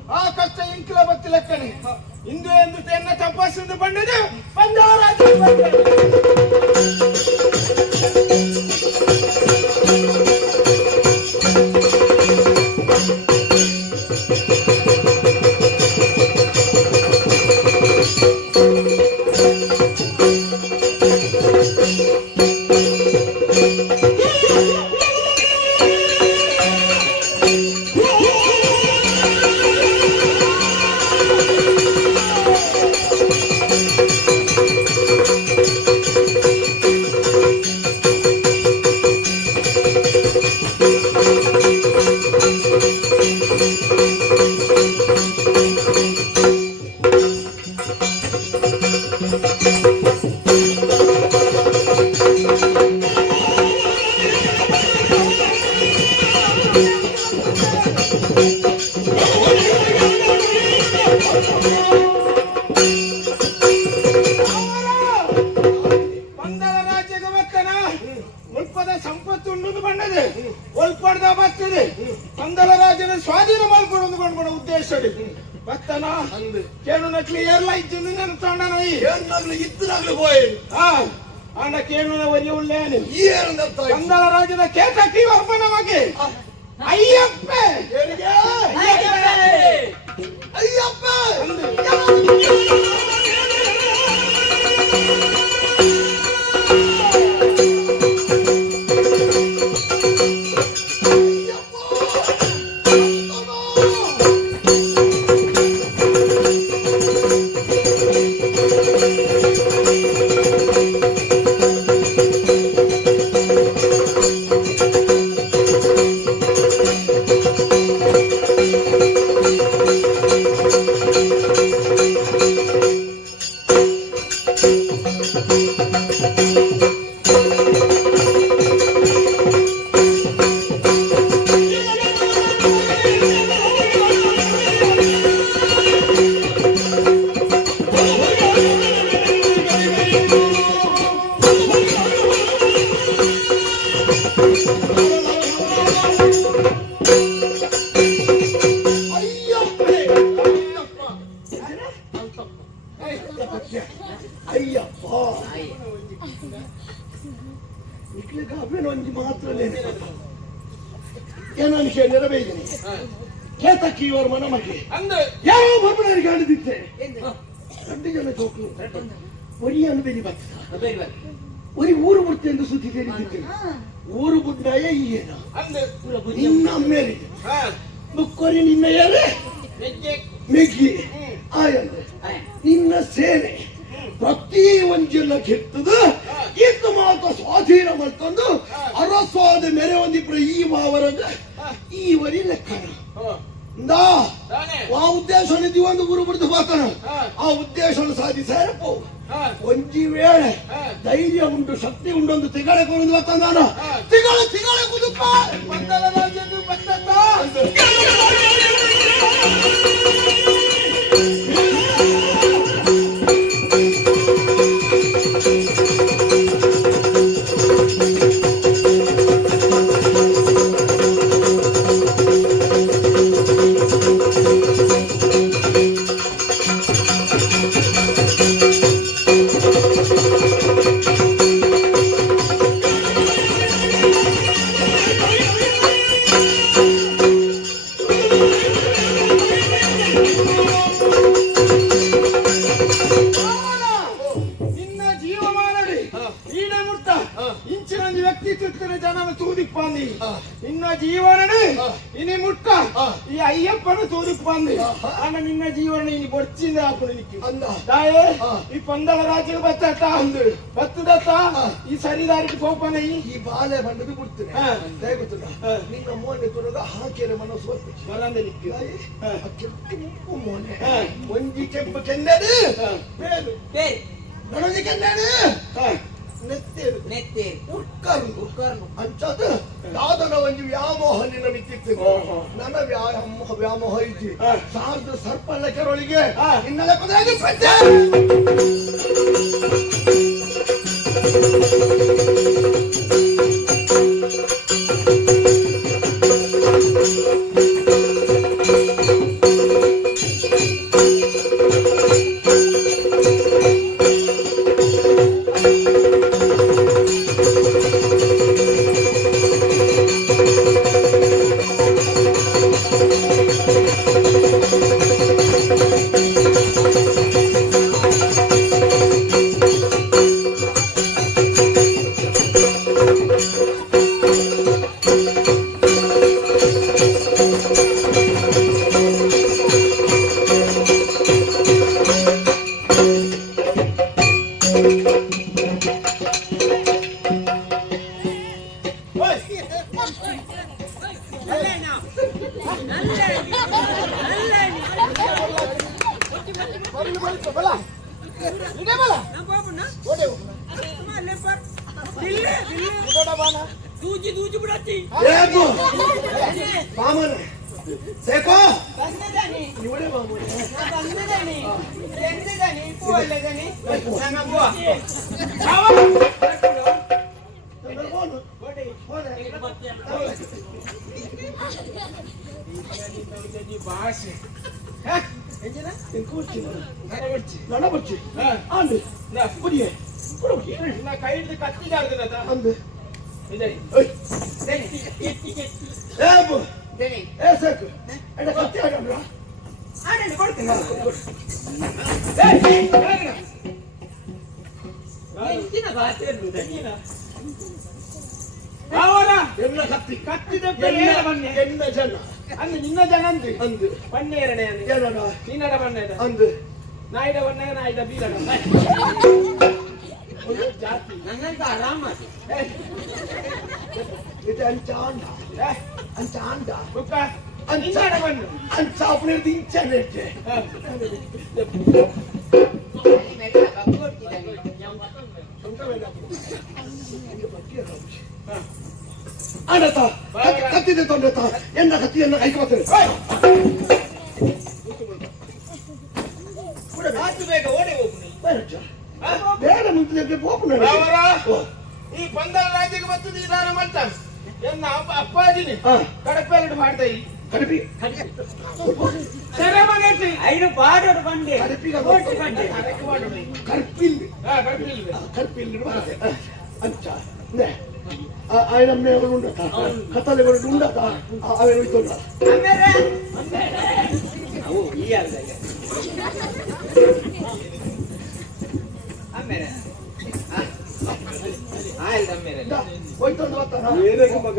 ಆ ಕಷ್ಟ ಇಂಕಿಲ ಬತ್ತಿಲ್ಲ ಕಣೆ ಇಂದು ಎಂದು ಎನ್ನ ತಪಾಸಣೆ ಬಂದಿದೆ ಪಂಜಾಬ ರಾಜ್ಯ ಸಂಪತ್ತು ಉಂಡು ಬಂಡದೆ ಒಲ್ಪಡ್ದ ಬರ್ತದೆ ಪಂದಳ ರಾಜ್ಯದ ಸ್ವಾಧೀನ ಮಾಡ್ಕೊಂಡು ಬಂದ್ಬಿಡ ಉದ್ದೇಶ ಬತ್ತನ ಕೇಳು ನಕ್ಲಿ ಏರ್ಲ ಇದ್ದು ನನ್ನ ತೊಂಡನೈ ಇದ್ದಾಗಲೂ ಹೋಯ್ ಆಂಡ ಕೇಳುನ ವರಿ ಉಳ್ಳೇನು ಏನು ಪಂದಳ ರಾಜ್ಯದ ಕೇತಕಿ ಒಬ್ಬನ ಮಗೆ ಅಯ್ಯಪ್ಪ ಅಯ್ಯಪ್ಪ ಅಯ್ಯಪ್ಪ ಒಂಜಿ ಮಾತ್ರ ಏನೋ ನೆರವೇರಿದ್ದೀನಿ ಕೇತಕ್ಕಿ ಇವರ ಮನ ಮಗೆ ಯಾರೋ ಬರ್ಬಡರಿಗೆ ಆಡಿದಿತ್ತೆ 2 ಜನ ಚೋಕ್ಲು ಒರಿಯನ್ನು ಬೆಲಿ ಬರ್ತದ ಒರಿ ಊರು ಮುರ್ತೆ ಎಂದು ಸುದ್ದಿ ತಿಳಿದಿತ್ತು ಊರು ಗುಡ್ಡಾಯ ಈಯೇನ ನಿನ್ನ ಮೇಲಿದೆ ಮುಕ್ಕೊರಿ ನಿನ್ನ ಯಾರೇ ಮೆಗ್ಗಿ ಆಯಂದ್ರೆ ನಿನ್ನ ಸೇನೆ ಪ್ರತಿ ಒಂಜೆಲ್ಲ ಕೆತ್ತದ ಇತ್ತು ಮಾತ್ರ ಸ್ವಾಧೀನ ಮಾಡ್ಕೊಂಡು ಅರಸ್ವಾದ ಮೇರೆ ಒಂದಿಬ್ರು ಈ ಮಾವರದ ಈವರಿ ಲೆಕ್ಕನ ಆ ಉದ್ದೇಶ ಒಂದು ಗುರು ಬಿಡ್ದು ಬಾತನ ಆ ಉದ್ದೇಶ ಸಾಧಿಸಾರ ಒಂಜಿ ವೇಳೆ ಧೈರ್ಯ ಉಂಟು ಶಕ್ತಿ ಉಂಟು ಒಂದು ತಿಗಳೆ ಕೊಂಡು ಬತ್ತಂದಾನ ತಿಗಳೆ ಕುದುಕ ಮಂಡಲ ರಾಜ್ಯದ ಬತ್ತ ನಿನ್ನ ಜೀವಮಾನಡಿ ಈಡ ಮುಟ್ಟ ಇಂಚಿನ ವ್ಯಕ್ತಿತ್ವದ ಜನನ ತೂದಿಪ್ಪಂದಿ ನಿನ್ನ ಜೀವನಡಿ ಇನಿ ಮುಟ್ಟ ಈ ಅಯ್ಯಪ್ಪನ ತೂದಿಪ್ಪಂದಿ ಅಣ್ಣ ನಿನ್ನ ಜೀವನ ಇನಿ ಬೊಚ್ಚಿಂದ ಹಾಕಲಿಕ್ಕೆ ತಾಯೇ ಈ ಪಂದಳ ರಾಜ್ಯ ಬತ್ತ ಅಂದು ಬತ್ತದತ್ತ ಈ ಸರಿದಾರಿಗೆ ಸೋಪನ ಈ ಬಾಲೆ ಬಂದದು ಬಿಡ್ತೇನೆ ಗೊತ್ತದ ನಿನ್ನ ಮೋನೆ ತೊಡಗ ಹಾಕಿರ ಮನಸ್ಸು ಬರಂದಲಿಕ್ಕೆ ಮೋನೆ ಒಂಜಿ ಕೆಂಪು ಕೆನ್ನದು ಬೇರು ನನಗೆ ಕೆನ್ನದು ನೆತ್ತೇರು ಉಟ್ಕರ್ಲು ಅಂಚದು ಯಾವ್ದನ ಒಂದು ವ್ಯಾಮೋಹ ನಿನ್ನ ಮಿತ್ತಿತ್ತು ನನ್ನ ವ್ಯಾಮೋಹ ಇದ್ದಿ ಸಾರ್ದು ಸರ್ಪಲ್ಲ ಕೆರೊಳಿಗೆ ಇನ್ನೆಲ್ಲ ಕುದಾಗಿ दूजी दूजी बुढ़ाती देखो मामन देखो ಬಂದದಾನಿ ಇವಳೆ ಮಾಮೂಲಿ ಬಂದದಾನಿ ಎಂದದಾನಿ ಕೂವಲ್ಲದಾನಿ ನನ್ನ ಬುವ ಭಾಷೆ ನಡಬಚ್ಚಿ ಅಂದು ಪುಡಿಯೇ ನಾ ಕೈ ಹಿಡಿದು ಕತ್ತಿದಾಡ್ದ ಅಂದು ಇದೆ ಏಬು ಏ ಸಾಕು ಎಡ ಕತ್ತಿ ಆಡಂದ್ರ ಆಡಂడి ಕೊಡ್ತೀನಿ ಎಂತಿನ ಭಾಷೆ ಅವರ ಎಲ್ಲ ಕತ್ತಿ ಕತ್ತಿದ ಎನ್ನ ಜನ ಅಂದು ನಿನ್ನ ಜನ ಅಂದು ಅಂದು ಬಣ್ಣೇರನೆ ಏನಡ ನಿನ್ನಡ ಬಣ್ಣದ ಅಂದು ನಾಯಿಡ ಬಣ್ಣ ನಾಯಿಡ ಬೀರಡ ಜಾತಿ ನನ್ನಂತ ಆರಾಮ ಇದು ಅಂಚಾಂಡ ಅಂಚಾಂಡ ಬುಕ್ಕ ನಿನ್ನಡ ಬಣ್ಣ ಅಂಚ अपने दिन चले थे ಅನತ ಕತ್ತಿದೆ ತೊಂದತ ಎನ್ನ ಕತ್ತಿಯನ್ನ ಕೈಕೊಳ್ತೇನೆ ಆತು ಬೇಗ ಓಡಿ ಹೋಗ್ನಿ ಬೇಡ ಮುಂದೆ ಹೋಗ್ನ ಅವರ ಈ ಪಂದಳ ರಾಜ್ಯಕ್ಕೆ ಬರ್ತದೆ ಇದಾನ ಮತ್ತ ಎನ್ನ ಅಪ್ಪಾಜಿನಿ ಕಡಪೆರಡು ಮಾಡ್ತಾ ಕಡಿಪಿ ಸೆರೆ ಮಗಸಿ ಐದು ಪಾಡೋಡು ಬಂದೆ ಕಡಿಪಿಗ ಓಟಿ ಬಂದೆ ಕರ್ಪಿಲ್ ಕಡಪಿಲ್ ಕರ್ಪಿಲ್ ಅಂಚ ನೇ ఆయన మేమలు ఉండట కథలు ఎవరు ఉండట అవి వెళ్తుండ ಆಮೇಲೆ ಅವು ಈ ಅಲ್ಲ ಆಮೇಲೆ ಆಯ್ತು ಆಮೇಲೆ ಹೋಯ್ತೊಂದು ಬರ್ತಾನ ಬೇರೆಗೆ ಮಗ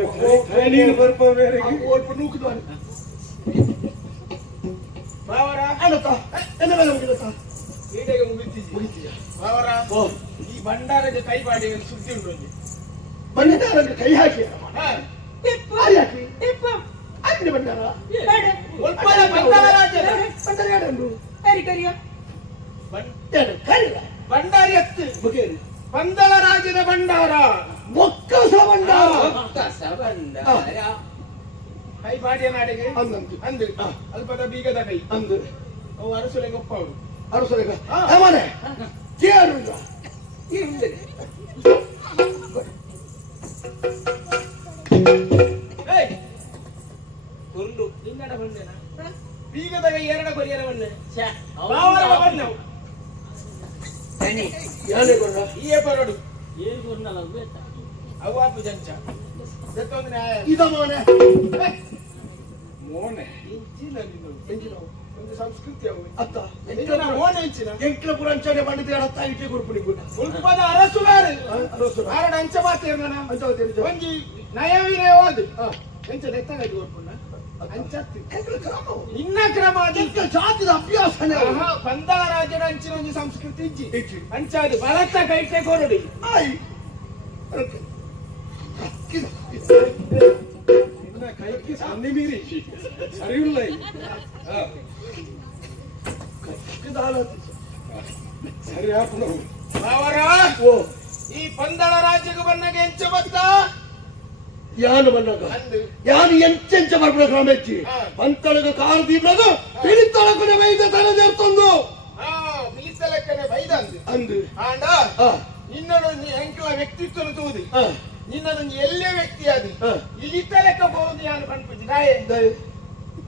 ನೀನು ಬರ್ಪ ಬೇರೆಗೆ ಓಡ್ಪು ನೂಕಿದ್ವಾನೆ ಬಾವರ ಏನತ್ತ ಎನ್ನ ಮೇಲೆ ಮುಗಿದತ್ತ ಈಡೆಗೆ ಮುಗಿತಿದ್ದಿ ಬಾವರ ಈ ಭಂಡಾರದ ಕೈಪಾಡಿ ಸುದ್ದಿ ಉಂಟು ಒಂದು ಬಂಡಾರಕ್ಕೆ ಕೈ ಹಾಕಿ ಹಾ ಕೈ ಹಾಕಿ ಅಲ್ಲಿ ಬಂಡಾರ ಒಲ್ಪದ ಪಂದಳ ರಾಜ್ಯದ ಬಂಡಾರ ಯಾರು ಕರಿ ಕರಿಯ ಯಾರು ಕೈಲ ಭಂಡಾರಿ ಎತ್ತು ಬುಗೇರಿ ಪಂದಳ ರಾಜ್ಯದ ಭಂಡಾರ ಒಕ್ಕಸ ಬಂಡಾರ ಕಸ ಬಂದ ಐ ಬಾಡಿಯ ನಾಡಿಗೆ ಅಂದಂತು ಅಂದು ಅಲ್ಪದ ಬೀಗದ ಕೈ ಅಂದು ಅವು ಅರಸುಲೆ ಗೊಪ್ಪ ಅವಳು ಅರಸರಿಗ ಅವನೇ ಕೇಳುಗ ಹಿಂದೆ ಕುರುಡು ಹಿಂಗಡ ಬಂದೇನ ಬೀಗದ ಕೈ ಎರಡ ಕೊರಿಯರ ಬಂದೆ ಛೆ, ಅವ್ರು ಬಾವರ ಬಂದವು ತನಿ ಯಾನೇ ಕೊಂಡ ಈ ಪರೋಡು ಏನು ಗೊತ್ತಲ್ಲ ಅದು ಬೇಡ. ಅವು ಆಪು ಜಂಚ ದತ್ತೊಂದು ನ್ಯಾಯ ಇದ ಮೋನೆ ಮೋನೆ ಇಂಚಿನ ನೀನು ಎಂಚಿನ ಒಂದು ಸಂಸ್ಕೃತಿ ಅವು ಅತ್ತ ಎಂಚಿನ ಮೋನೆ ಇಂಚಿನ ಎಂಕ್ಲ ಪುರಂಚನೆ ಬಂದಿದೆ ಹತ್ತ ಇಟ್ಟಿ ಕೊಡ್ಬಿಡಿ ಗುಣ ಉಲ್ಪದ ಅರಸುಲಾರು ಅರಸರ ಆರಡ ಅಂಚ ಮಾತೇರ್ನ ಅಂತ ತಿಳಿದ ಒಂಜಿ ನಯವಿನಯವಾದು ಎಂಚ ನೆತ್ತಗೈದು ಕೊಡ್ಪುಣ್ಣ ಅಂಚತ್ತಿ ಎಂಕ್ಲ ಕ್ರಮ ಇನ್ನ ಕ್ರಮ ಅದು ಎಂಕ್ಲ ಜಾತಿದ ಅಭ್ಯಾಸನೆ ಆಹಾ, ಪಂದಳ ರಾಜ್ಯದ ಅಂಚಿನ ಒಂಜಿ ಸಂಸ್ಕೃತಿ ಇಜ್ಜಿ ಇಜ್ಜಿ. ಅಂಚಾದು ಬಲತ್ತ ಕೈಟೆ ಕೊರಡಿ ಆಯ್ ಇದನ್ನ ಕೈಗೆ ಸನ್ನಿ ಮೀರಿ ಸರಿಯಿಲ್ಲ ಸರಿ ಹಾಕು ಅವರ ಓ ಈ ಪಂದಳ ರಾಜ್ಯಕ್ಕೆ ಬಂದಾಗ ಎಂಚ ಬತ್ತ ಯಾನು ಬಂದಾಗ ಅಂದು ಯಾನು ಎಂಚೆಂಚ ಬರ್ಬಿಡ ಕ್ರಮೆಚ್ಚಿ ಪಂತಳಗ ಕಾರ್ದಿನ್ನದ ಪಿಳಿತಳಕನೆ ವೈದ್ಯ ತನದೇರ್ತೊಂದು ಹಾ ಮಿಲಿತಲೆಕ್ಕನೆ ಬೈದ ಅಂದು ಅಂದು ಆಂಡ ಆ ನಿನ್ನೊಂದು ಎಂಕಲ ವ್ಯಕ್ತಿತ್ವ ತೂದಿ ಆ ನಿನ್ನದೊಂದು ಎಲ್ಲೇ ವ್ಯಕ್ತಿ ಆದಿ ಆ ಇಲಿತಲೆಕ್ಕ ಬಹುದು ಯಾನು ಕಣ್ಪುಜಿ ನಾಯೇ ದಯ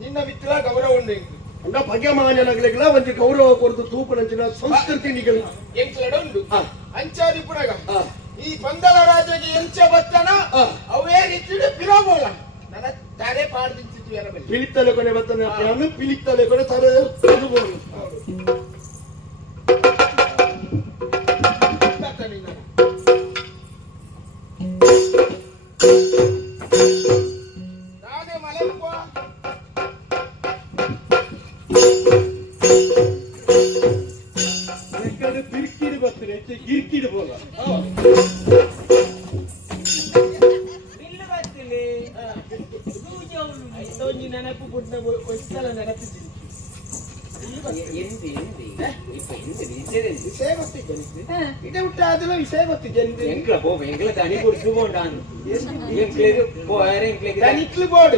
ನಿನ್ನ ಮಿತ್ರ ಗೌರವ ಉಂಡು ಎಂಕು ಅಂಡ ಬಗೆ ಮಾನ್ಯನಗಲಿಗಳ ಒಂಜಿ ಗೌರವ ಕೊರದು ತೂಪನಂಚಿನ ಸಂಸ್ಕೃತಿ ನಿಗಲ ಎಂಕ್ಲಡ ಉಂಡು ಆ ಅಂಚಾದಿ ಪುರಗ ಆ ಈ ಪಂದಳ ರಾಜ್ಯಕ್ಕೆ ಎಂಚ ಬತ್ತನ ಆ. ಅವೇ ರೀತಿಯ ಪಿರೋಬೋಲ ನನ್ನ ತಲೆ ಪಾಡ್ದಿತ್ತು ಎರಬಲ್ಲಿ ಪಿಳಿತಲೆ ಕೊನೆ ಬತ್ತನೆ ಯಾನು ಪಿಳಿತಲೆ ಕೊನೆ ತನದೇರ್ತೊಂದು ನಾನೇ ಮಲೆಪ್ಪ ಯಾಕಂದ್ರೆ ಬಿರ್ಕಿಡಿ ಬರ್ತಾರೆ ಗಿರ್ಕಿಡಿ ಬೋಲ ಬಿಲ್ಲು ಬರ್ತೀನಿ ಒಂಜಿ ನೆನಪು ಪುಟ್ಟ ಒಂದ್ಸಲ ನೆನಪಿದ್ದೀನಿ ಎಂದಿ ಇಪ್ಪ ಎಂದಿ ವಿಷಯದೆಂದಿ ವಿಷಯ ಗೊತ್ತಿದ್ದೆ ಇದೇ ಹುಟ್ಟ ಆದಿಲ್ಲ ವಿಷಯ ಗೊತ್ತಿದ್ದೆ ಎಂಕ್ಲ ಪೋಪ ಎಂಕ್ಲ ತನಿ ಕುರ್ಸು ಬೋಂಡಾನು ಎಂಕ್ಲೆದು ಪೋಯರೆ ಎಂಕ್ಲೆಗೆ ಧನಿಕ್ಲು ಬೋರ್ಡ್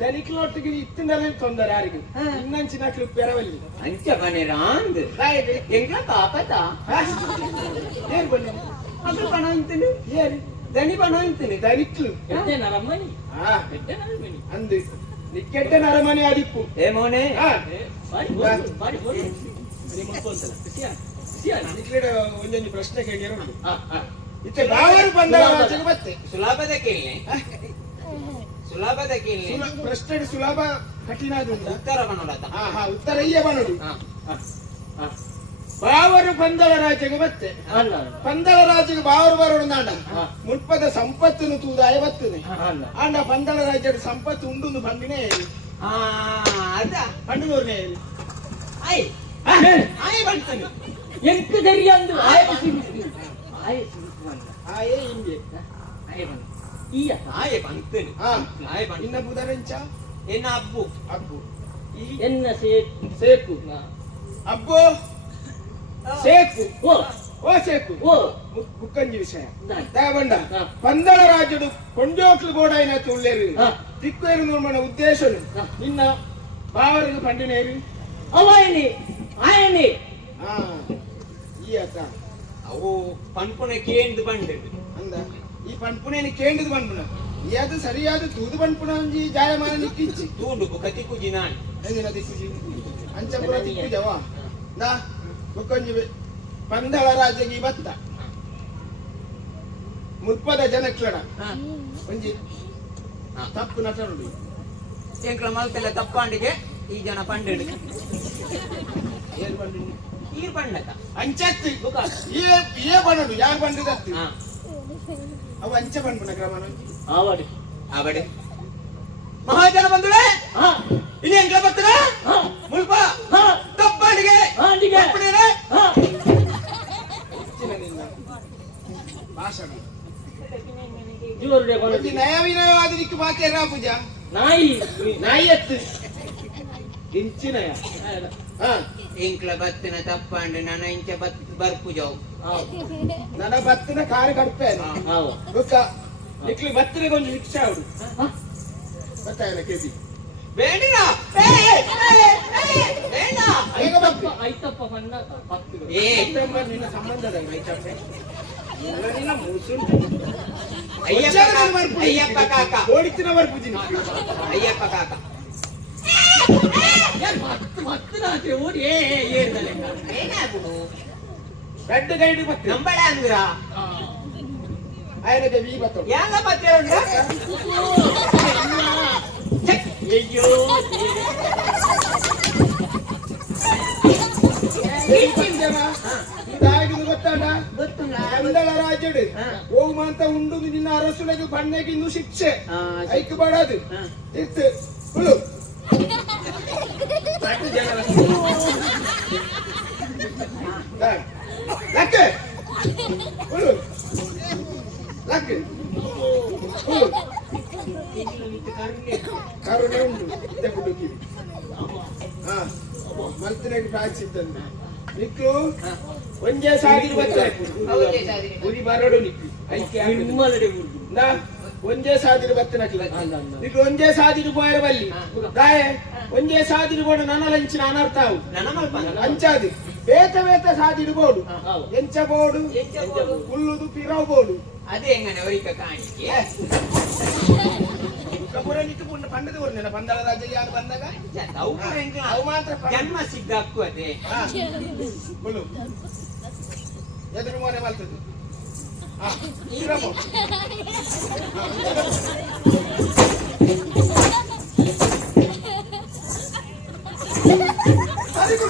ಧನಿಕ್ಲು ಒಟ್ಟಿಗೆ ಇತ್ತಿಂದಲೇ ತೊಂದರೆ ಯಾರಿಗೆ ಇನ್ನಂಚಿನ ಕ್ಲಿಪ್ ಎರವಲ್ಲಿ ಅಂಚ ಕನೆ ರಾಂದ್ ಎಂಕ್ಲ ತಾಪತ ಏನ್ ಬನ್ನಿ ಅದು ಪಣ ಅಂತೀನಿ ಏರಿ ದನಿ ಪಣ ಅಂತೀನಿ ಧನಿಕ್ಲು ಎಟ್ಟೆ ನರಮ್ಮನಿ ಹಾ ಎಟ್ಟೆ ನರಮ್ಮನಿ ಅಂದು ನಿಕ್ಕೆಟ್ಟ ನರಮನೆ ಆದಿಪ್ಪು ಏ ಮೋನೆ ಹಾ ಬಾರಿ ಬೋದು ನಿಮ್ಮ ಮಕ್ಕಳಂತಲ್ಲ ಸಿಯಾ ನಿಕ್ಲೆಡ ಒಂದೊಂದು ಪ್ರಶ್ನೆ ಕೇಳಿ ಎರಡು ಇತ್ತೆ ಬಾವರು ಬಂದವ ರಾಜ್ಯಕ್ಕೆ ಬತ್ತೆ ಸುಲಭದ ಕೇಳ್ನೆ ಸುಲಭದ ಕೇಳ್ನೆ ಪ್ರಶ್ನೆ ಸುಲಭ ಕಠಿಣ ಅದು ಉತ್ತರ ಬನ್ನೋಡತ ಹಾ ಹಾ ಉತ್ತರ ಇಯ್ಯ ಬನ್ನೋಡು ಹಾ ಹಾ ಬಾವರು ಪಂದಳ ರಾಜ್ಯಕ್ಕೆ ಬತ್ತೆ ಅಲ್ಲ ಪಂದಳ ರಾಜ್ಯಕ್ಕೆ ಬಾವರು ಬರೋಡು ನಾಡ ಹಾ. ಮುಲ್ಪದ ಸಂಪತ್ತನ್ನು ತೂದ ಐವತ್ತನೆ ಅಲ್ಲ ಆಂಡ ಪಂದಳ ರಾಜ್ಯದ ಸಂಪತ್ತು ಉಂಡು ಬಂದಿನೇ ಹಾ ಅದ ಪಂಡುಗೂರ್ನೇ ಆಯ್ ಆಯ್ ಬಂತನು ಎಂಟು ಸರಿ ಅಂದು ಆಯ ಸಿಗುತ್ತು ಆಯೇ ಹಿಂಗೆ ಆಯ್ ಬಂತು ಈಯ ಆಯ್ ಬಂತನು ಹಾ ಆಯ್ ಬಂತು ಇನ್ನ ಬುಧರೆಂಚ ಎನ್ನ ಅಬ್ಬು ಅಬ್ಬು ಈ ಎನ್ನ ಸೇಕು ಸೇಕು ಅಬ್ಬು ಸೇಕು ಓ ಓ ಸೇಕು ಓ ಬುಕ್ಕಂಜಿ ವಿಷಯ ದಾಯ್. ಬಂಡ ಹಾ. ಪಂದಳ ರಾಜ್ಯಡು ಕೊಂಜೋಕ್ಲು ಗೋಡಾಯಿನ ತುಳ್ಳೇರು ಹಾ. ತಿಕ್ಕೇರು ನಿರ್ಮಾಣ ಉದ್ದೇಶನು ಹಾ. ನಿನ್ನ ಬಾವರಿಗೆ ಪಂಡಿನೇರು ಅವಾಯನಿ ಆಯನಿ ಹಾ ಈ ಅಕ್ಕ ಅವು ಪನ್ಪುನ ಕೇಂದು ಬಂಡೆ ಅಂದ ಈ ಪಂಪುನೇನು ಕೇಂದ್ರದ ಪಂಪುನ ಈ ಅದು ಸರಿಯಾದ ತೂದು ಪಂಪುನ ಒಂಜಿ ಜಾಯಮಾನ ನಿಕ್ಕಿಚ್ಚಿ ತೂಂಡು ಕತಿ ಕುಜಿ ನಾನು ಎಂದಿನ ದಿಕ್ಕುಜಿ ಅಂಚಪುರ ದಿಕ್ಕುಜವ ನಾ ಬುಕ್ಕೊಂಜಿ ಪಂದಳ ರಾಜ್ಯಗೆ ಬತ್ತ ಮುಲ್ಪದ ಜನಕ್ಲಡ ಒಂಜಿ ತಪ್ಪು ನಟನುಡು ಎಂಕ್ಲ ಮಲ್ಪೆಲ್ಲ ತಪ್ಪಾಂಡಿಗೆ ಈ ಜನ ಪಂಡಿಡು ಏನ್ ಪಂಡಿನಿ ಈರ್ ಪಂಡಕ ಅಂಚತ್ತಿ ಏ ಬಣ್ಣಡು ಯಾರು ಬಂದಿದತ್ತಿ ಹಾ ಅವು ಅಂಚೆ ಪಂಪುನ ಕ್ರಮನ ಆವಡಿ ಅವಡೆ ಮಹಾಜನ ಬಂಧುಗಳೇ ಹಾ ಇಲ್ಲಿ ಎಂಕ್ಲ ಬರ್ತಾರ ಹಾ ಮುಲ್ಪ ಹಾ ತಪ್ಪಾಂಡಿಗೆ ಹಾ ಅಂಡಿಗೆ ತಪ್ಪನೇನೆ ಹಾ ಹೆಚ್ಚಿನದಿಂದ ಭಾಷಣ ಜೋರುಡೆ ಒಂಜಿ ನಯವಿನಯವಾದ ದಿಕ್ಕು ಬಾಕೇರ ಪೂಜಾ ನಾಯಿ ನಾಯಿ ಎತ್ತು ಇಂಚಿನಯ ಹಾ ಎಂಕ್ಲ ಬತ್ತಿನ ತಪ್ಪಾಂಡು ನನ್ನ ಇಂಚ ಬರ್ಪು ಜಾವು ನನ್ನ ಬತ್ತಿನ ಕಾರು ಕಡ್ಪೆ ಹಾವ ಬುಕ್ಕ ನಿಕ್ಲಿ ಬತ್ತಿನ ಕೊಂಚ ಶಿಕ್ಷೆ ಅವಡು ಗೊತ್ತಾಯನ ಕೇಳಿ ಬೇಡ ಬೇಡ ಈಗ ಬರ್ತಿ ಐತಪ್ಪ ಬಣ್ಣ ಭಕ್ತಿಗಳು. ಏ ನಿನ್ನ ಸಂಬಂಧದ ಐತಪ್ಪೆ ಅಯ್ಯಪ್ಪ ಕಾಕ ಓಡಿತಿನವರ್ ಪೂಜಿನ ಅಯ್ಯಪ್ಪ ಕಾಕ ಮತ್ತೆ ರಾತ್ರಿ ಓಡಿ ಏರ್ದಲೆ ಏನಾಗುದು ರೆಡ್ ಗೈಡ್ ಮತ್ತೆ ನಂಬಳ ಅಂದ್ರ ಆಯನಗೆ ವಿ ಬತ್ತ ಎಲ್ಲ ಮತ್ತೆ ಉಂಟ ಅಯ್ಯೋ ಇದಾಗಿದ್ದು ಗೊತ್ತಾಡ ಗೊತ್ತುಂಟ ಕಂದಳ ರಾಜಡು ಹೋಗುವಂತ ಉಂಡು ನಿನ್ನ ಅರಸುನಗೆ ಬಣ್ಣಗೆ ಇನ್ನು ಶಿಕ್ಷೆ ಐಕ್ ಬಾಡದು ಇತ್ತು ಹುಳು ಲಕ್ಕ ಹುಳು ಲಕ್ಕ ಹುಳು ಕರುಣೆ ಉಂಟು ಹುಡುಕಿ ಹಾ ಮಲ್ತಿನಾಗ ಪ್ರಾಚಿತ್ತಂದು ನಿಕ್ಕು ಒಂಜೇ ಸಾಗಿರು ಬರ್ತಾರೆ ಉರಿ ಬರೋಡು ನಿಕ್ಕು ಐಕ್ಯ ನಿಮ್ಮಲ್ಲಡೆ ಉಂಟು. ನಾ ಒಂಜೇ ಸಾದಿರು ಬತ್ತನ ನಿಕ್ಕು ಒಂಜೇ ಸಾದಿರು ಪೋಯರ ಬಲ್ಲಿ ದಾಯೆ ಒಂಜೇ ಸಾದಿರು ಬೋಡು ನನ್ನ ಲಂಚಿನ ಅನರ್ಥವು ನನ್ನ ಮಲ್ಪ ಅಂಚಾದು ಬೇತ ಬೇತ ಸಾದಿರು ಬೋಡು ಹೌದು. ಎಂಚ ಬೋಡು ಹುಲ್ಲುದು ಪಿರಾವ್ ಬೋಡು ಅದೇ ಹೆಂಗನೆ ಅವರಿಕ ಕಾಣಿಕೆ ಕಪುರ ನಿಕ್ಕು ಪುಣ್ಣ ಪಂಡದ ಊರ್ನೆನ ಪಂದಳ ರಾಜ ಯಾರು ಬಂದಾಗ ಅವು ಮಾತ್ರ ಜನ್ಮ ಸಿದ್ಧ ಹಕ್ಕು ಅದೇ ಹುಲ್ಲು ಎದುರು ಮನೆ ಮಲ್ತದ್ದು ಹಾ ಪಿರಾವ್ ಸಾದಿರು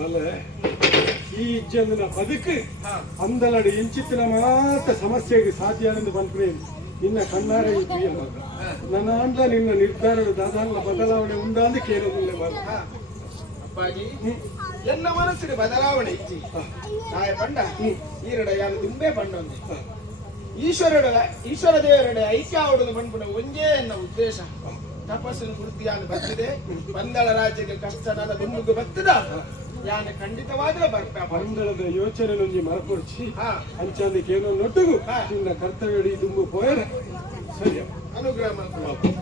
ಅಲ್ಲ ಈ ಇಜ್ಜಂದಿನ ಬದುಕು ಅಂದಲಡಿ ಇಂಚಿತ್ತಿನ ಮಾತ್ರ ಸಮಸ್ಯೆಗೆ ಸಾಧ್ಯ ಎಂದು ಬಂದ್ರೆ ನಿನ್ನ ಕಣ್ಣಾರೆ ನನ್ನ ಅಂದ ನಿನ್ನ ನಿರ್ಧಾರದ ದಾದಾಂಗ ಬದಲಾವಣೆ ಉಂಟಾಂದು ಕೇಳೋದಿಲ್ಲ ಅಪ್ಪಾಜಿ ಎನ್ನ ಮನಸ್ಸಿನ ಬದಲಾವಣೆ ಇಜ್ಜಿ ನಾಯ ಪಂಡ ಈರಡ ಯಾರು ದುಂಬೆ ಪಂಡೊಂದು ಈಶ್ವರ ದೇವರಡೆ ಐಕ್ಯ ಆವಡಲು ಬಂದ್ಬಿಡ ಒಂಜೇ ಎನ್ನ ಉದ್ದೇಶ ತಪಸ್ಸನ್ನು ಕುರಿತು ಯಾನು ಬರ್ತದೆ ಪಂದಳ ರಾಜ್ಯಕ್ಕೆ ಕಷ್ಟ ನನ್ನ ದುಂಬುಗೆ ಬರ್ತದ ಯಾನು ಖಂಡಿತವಾದ್ರೆ ಬರ್ಪೆ ಮಂಡಳದ ಯೋಚನೆ ನೊಂಜಿ ಮರಪೊರ್ಚಿ ಹಾ ಅಂಚಾಂದಿ ಕೇಳೋ ನೊಟ್ಟುಗು ನಿನ್ನ ಕರ್ತವ್ಯ ದುಂಬು ಪೋಯರೆ ಸರಿಯ ಅನುಗ್ರಹ ಮಾಡ್ಕೊಳ್ಳ